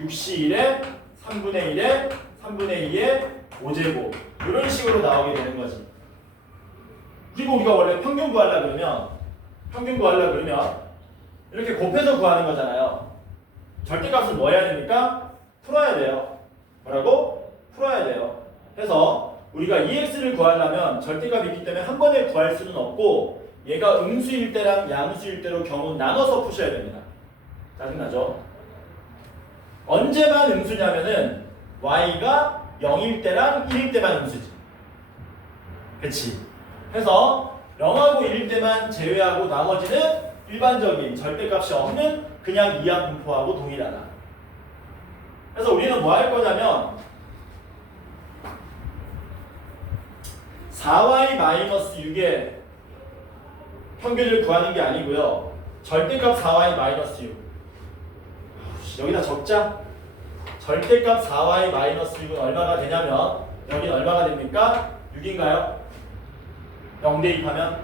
6C1에 3분의 1에 3분의 2에 5제곱 이런 식으로 나오게 되는 거지. 그리고 우리가 원래 평균 구하려고 그러면 이렇게 곱해서 구하는 거잖아요. 절대값은 뭐 해야 됩니까? 풀어야 돼요. 뭐라고? 풀어야 돼요. 그래서 우리가 EX를 구하려면 절대값이 있기 때문에 한 번에 구할 수는 없고 얘가 음수일 때랑 양수일 때로 경우 나눠서 푸셔야 됩니다. 짜증나죠? 언제만 음수냐면은 y가 0일 때랑 1일 때만 음수지. 그치? 그래서 0하고 1일 때만 제외하고 나머지는 일반적인 절대값이 없는 그냥 이항 분포하고 동일하다. 그래서 우리는 뭐 할 거냐면 4y-6의 평균을 구하는 게 아니고요. 절대값 4y-6 여기다 적자. 절대값 4y-6은 얼마가 되냐면 여기는 얼마가 됩니까? 6인가요? 0 대입하면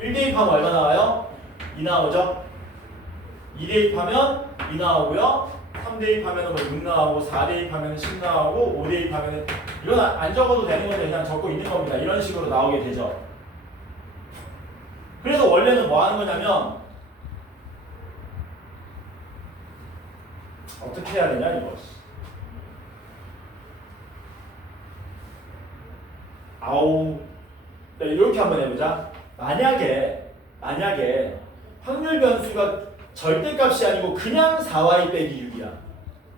1 대입하면 얼마 나와요? 2 나오죠? 2 대입하면 2 나오고요. 3 대입하면 6 나오고 4 대입하면 10 나오고 5 대입하면 이건 안 적어도 되는 건데 그냥 적고 있는 겁니다. 이런 식으로 나오게 되죠. 그래서 원래는 뭐 하는 거냐면 어떻게 해야 되냐 이거. 아우 이렇게 한번 해보자. 만약에 확률 변수가 절대값이 아니고 그냥 4y 빼기 6이야.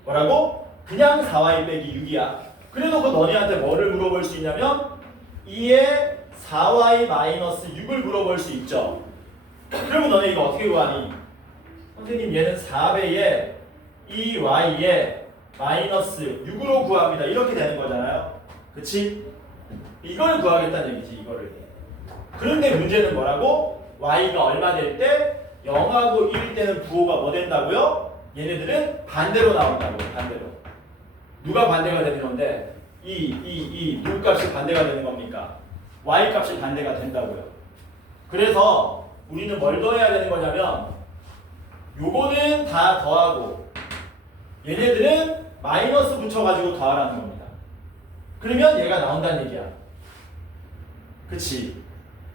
뭐라고? 그냥 4y 빼기 6이야. 그래놓고 너네한테 뭐를 물어볼 수 있냐면 2에 4y-6을 물어볼 수 있죠. 그러면 너네 이거 어떻게 구하니? 선생님 얘는 4배에 2y에 마이너스 6으로 구합니다. 이렇게 되는 거잖아요. 그치? 이걸 구하겠다는 얘기지. 이거를. 그런데 문제는 뭐라고? y가 얼마 될 때? 0하고 1일 때는 부호가 뭐 된다고요? 얘네들은 반대로 나온다고요. 반대로. 누가 반대가 되는 건데? 누구 값이 반대가 되는 겁니까? y 값이 반대가 된다고요. 그래서 우리는 뭘 더해야 되는 거냐면 요거는 다 더하고 얘네들은 마이너스 붙여가지고 더하라는 겁니다. 그러면 얘가 나온다는 얘기야. 그치?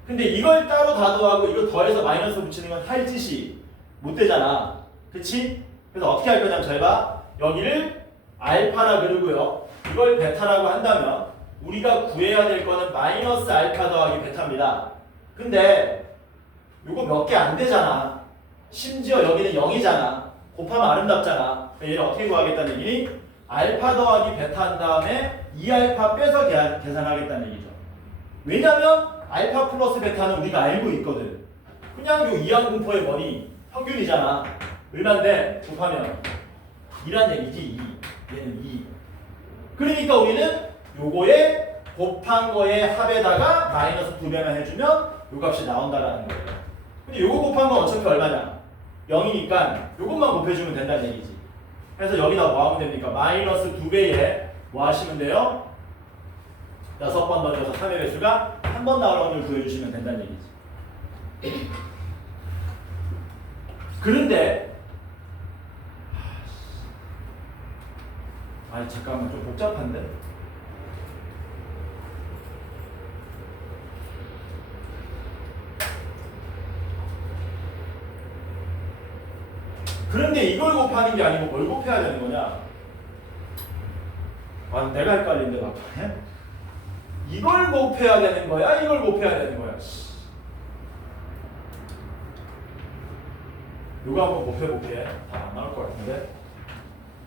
근데 이걸 따로 다 더하고 이거 더해서 마이너스 붙이는 건 할 짓이 못 되잖아. 그치? 그래서 어떻게 할 거냐면 잘 봐. 여기를 알파라 그러고요. 이걸 베타라고 한다면 우리가 구해야 될 거는 마이너스 알파 더하기 베타입니다. 근데 요거 몇 개 안 되잖아. 심지어 여기는 0이잖아. 곱하면 아름답잖아. 얘를 어떻게 구하겠다는 얘기니? 알파 더하기 베타 한 다음에 2알파 빼서 계산하겠다는 얘기죠. 왜냐면 알파 플러스 베타는 우리가 알고 있거든. 그냥 요 이항공포의 뭐니? 평균이잖아. 얼마인데? 곱하면 2란 얘기지. 2. 얘는 2. 그러니까 우리는 요거에 곱한 거에 합에다가 마이너스 2배만 해주면 요 값이 나온다라는 거예요. 근데 요거 곱한 건 어차피 얼마냐? 0이니까 요것만 곱해주면 된다는 얘기지. 그래서 여기다 뭐 하면 됩니까? 마이너스 2배에 뭐 하시면 돼요? 6번 던져서 3의 배수가 한 번 나올 확률을 구해주시면 된다는 얘기지. 그런데 아니 잠깐만 좀 복잡한데? 그런데 이걸 곱하는 게 아니고 뭘 곱해야 되는 거냐? 아 내가 헷갈린데 막판에? 이걸 곱해야 되는 거야? 이걸 곱해야 되는 거야? 이거 한번 곱해볼게. 다 안 나올 것 같은데.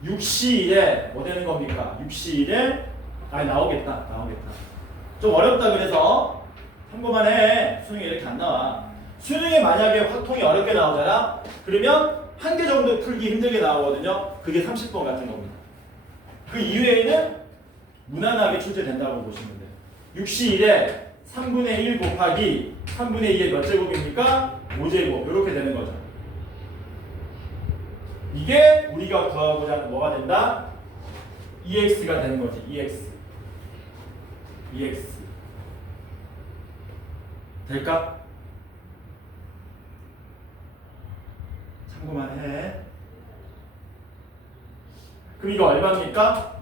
6C1에 뭐 되는 겁니까? 6C1에 아니 나오겠다. 좀 어렵다 그래서 참고만 해. 수능에 이렇게 안 나와. 수능에 만약에 확통이 어렵게 나오잖아? 그러면 한 개 정도 풀기 힘들게 나오거든요. 그게 30번 같은 겁니다. 그 이외에는 무난하게 출제된다고 보시면 돼요. 6C1에 3분의 1 곱하기 3분의 2의 몇 제곱입니까? 5제곱. 이렇게 되는 거죠. 이게 우리가 구하고자 하는 뭐가 된다? EX가 되는 거지. EX. 될까? 참고만 해. 그럼 이거 얼마입니까?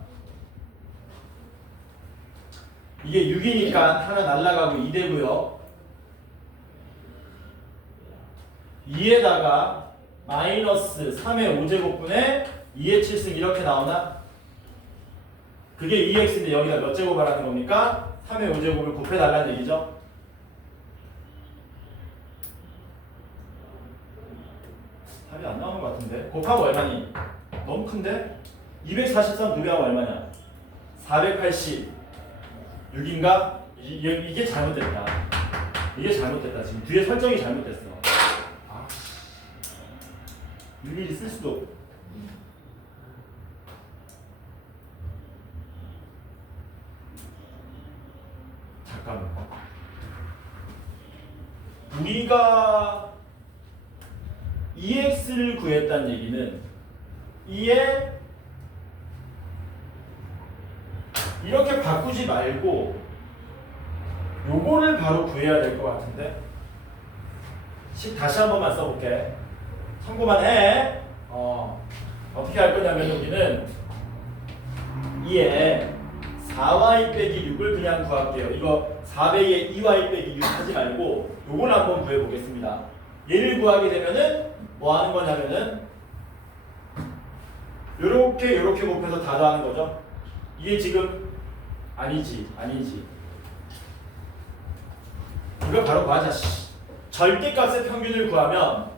이게 6이니까 하나 날라가고 2 되고요. 2에다가 마이너스 3의 5제곱분의 2의 7승 이렇게 나오나? 그게 2x인데 여기다 몇 제곱을 하는 겁니까? 3의 5제곱을 곱해달라는 얘기죠. 답이 안 나오는 것 같은데. 곱하면 얼마니? 너무 큰데? 243 2배하면 얼마냐? 486인가? 이게 잘못됐다. 이게 잘못됐다. 지금 뒤에 설정이 잘못됐어. 아, 일일이 쓸 수도 없고. 잠깐만. 우리가 EX를 구했다는 얘기는 이에 이렇게 바꾸지 말고 요거를 바로 구해야 될 것 같은데. 다시 한 번만 써볼게. 참고만 해. 어떻게 할 거냐면 여기는 이에 4y 빼기 6을 그냥 구할게요. 이거 4배의 2y 빼기 6 하지 말고 요걸 한번 구해보겠습니다. 얘를 구하게 되면은 뭐 하는 거냐면은 요렇게 곱해서 다 더하는 거죠. 이게 지금 아니지. 이거 바로 구하자. 절대값의 평균을 구하면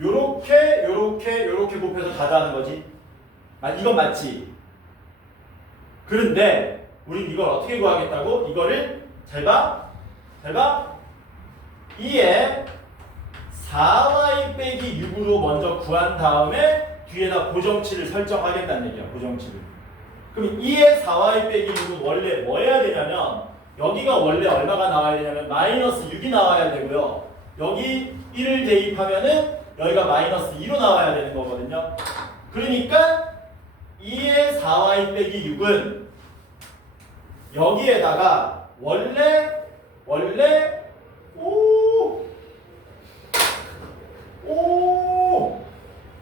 요렇게 곱해서 다 더하는 거지. 이건 맞지? 그런데 우린 이걸 어떻게 구하겠다고? 이거를 잘 봐. 2에 4y 빼기 6으로 먼저 구한 다음에 뒤에다 고정치를 설정하겠다는 얘기야. 고정치를. 그럼 2에 4y 빼기 6은 원래 뭐 해야 되냐면 여기가 원래 얼마가 나와야 되냐면 마이너스 6이 나와야 되고요. 여기 1을 대입하면은 여기가 마이너스 2로 나와야 되는 거거든요. 그러니까 2의 4y 빼기 6은 여기에다가 원래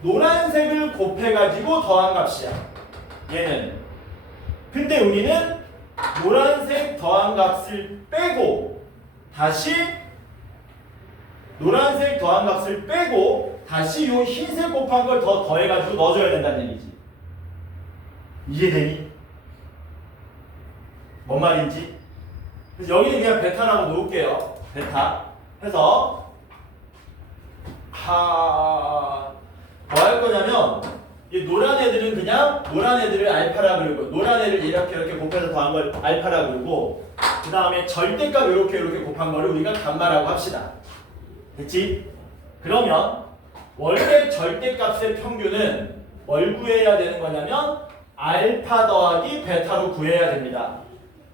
노란색을 곱해가지고 더한 값이야. 얘는. 근데 우리는 노란색 더한 값을 빼고 다시 요 흰색 곱한 걸 더 더해가지고 넣어줘야 된다는 얘기지. 이해되니? 뭔 말인지? 그래서 여기는 그냥 베타라고 놓을게요. 베타 해서 뭐 할 거냐면 이 노란 애들은 그냥 노란 애들을 알파라 그러고 노란 애를 이렇게 곱해서 더한 걸 알파라 그러고 그 다음에 절대값 이렇게 곱한 거를 우리가 감마라고 합시다. 됐지? 그러면 원래 절대값의 평균은 뭘 구해야 되는 거냐면 알파 더하기 베타로 구해야 됩니다.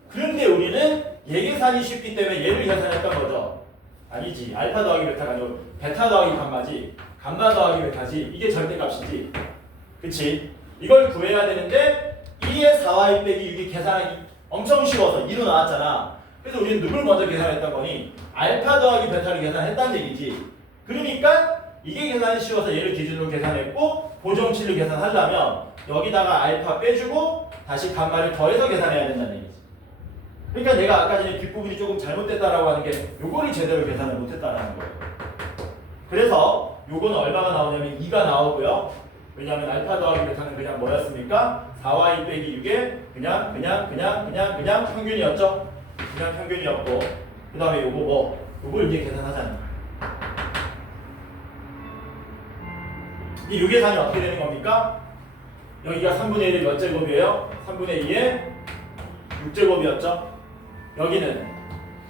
그런데 우리는 얘 계산이 쉽기 때문에 얘를 계산했던 거죠. 아니지. 알파 더하기 베타가 아니고 베타 더하기 감마지. 감마 더하기 베타지. 이게 절대값이지. 그치? 이걸 구해야 되는데 2의 4y 빼기 6이 계산하기 엄청 쉬워서 2로 나왔잖아. 그래서 우리는 누굴 먼저 계산했던 거니? 알파 더하기 베타를 계산했다는 얘기지. 그러니까 이게 계산이 쉬워서 얘를 기준으로 계산했고 고정치를 계산하려면 여기다가 알파 빼주고 다시 감마를 더해서 계산해야 된다는 얘기지. 그러니까 내가 아까 전에 뒷부분이 조금 잘못됐다라고 하는 게 요거를 제대로 계산을 못했다라는 거예요. 그래서 요거는 얼마가 나오냐면 2가 나오고요. 왜냐하면 알파 더하기 베타는 그냥 뭐였습니까? 4y 빼기 6에 그냥 평균이었죠. 그냥 평균이었고 그 다음에 요거 요걸 이제 계산하자니. 이 요 계산이 어떻게 되는 겁니까? 여기가 3분의 1의 몇 제곱이에요? 3분의 2의 6제곱이었죠. 여기는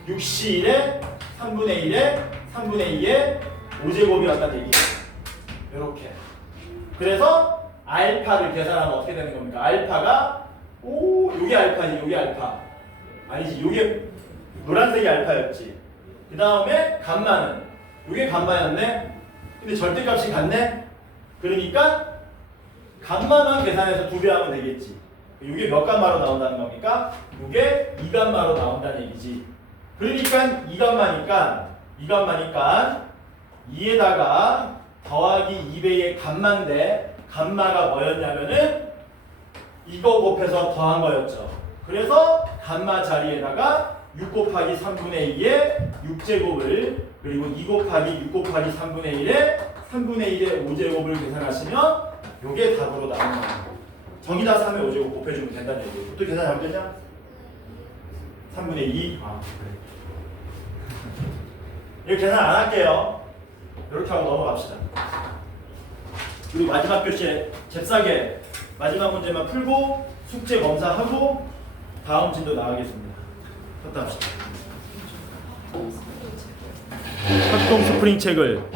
6C1의 3분의 1의 3분의 2의 5제곱이었다는 얘기예요. 이렇게. 그래서 알파를 계산하면 어떻게 되는 겁니까? 알파가 요게 알파지, 요게 알파. 아니지, 요게 노란색이 알파였지. 그 다음에 감마는 요게 감마였네. 근데 절대값이 같네. 그러니까 감마만 계산해서 2배 하면 되겠지. 이게 몇 감마로 나온다는 겁니까? 이게 2감마로 나온다는 얘기지. 그러니까 2감마니까 2에다가 더하기 2배의 감마인데 감마가 뭐였냐면은 이거 곱해서 더한 거였죠. 그래서 감마 자리에다가 6 곱하기 3분의 2의 6제곱을 그리고 2 곱하기 6 곱하기 3분의 1의 3분의 1의 5제곱을 계산하시면 이게 답으로 나옵니다. 저기다 3의 5제곱 곱해주면 된다는 얘기예요. 어떻게 계산 잘못됐냐? 3분의 2? 아 그래. 이거 계산 안 할게요. 이렇게 하고 넘어갑시다. 그리고 마지막 교시에 잽싸게 마지막 문제만 풀고 숙제 검사하고 다음 진도 나가겠습니다. 갔다 합시다. 활동 스프링 책을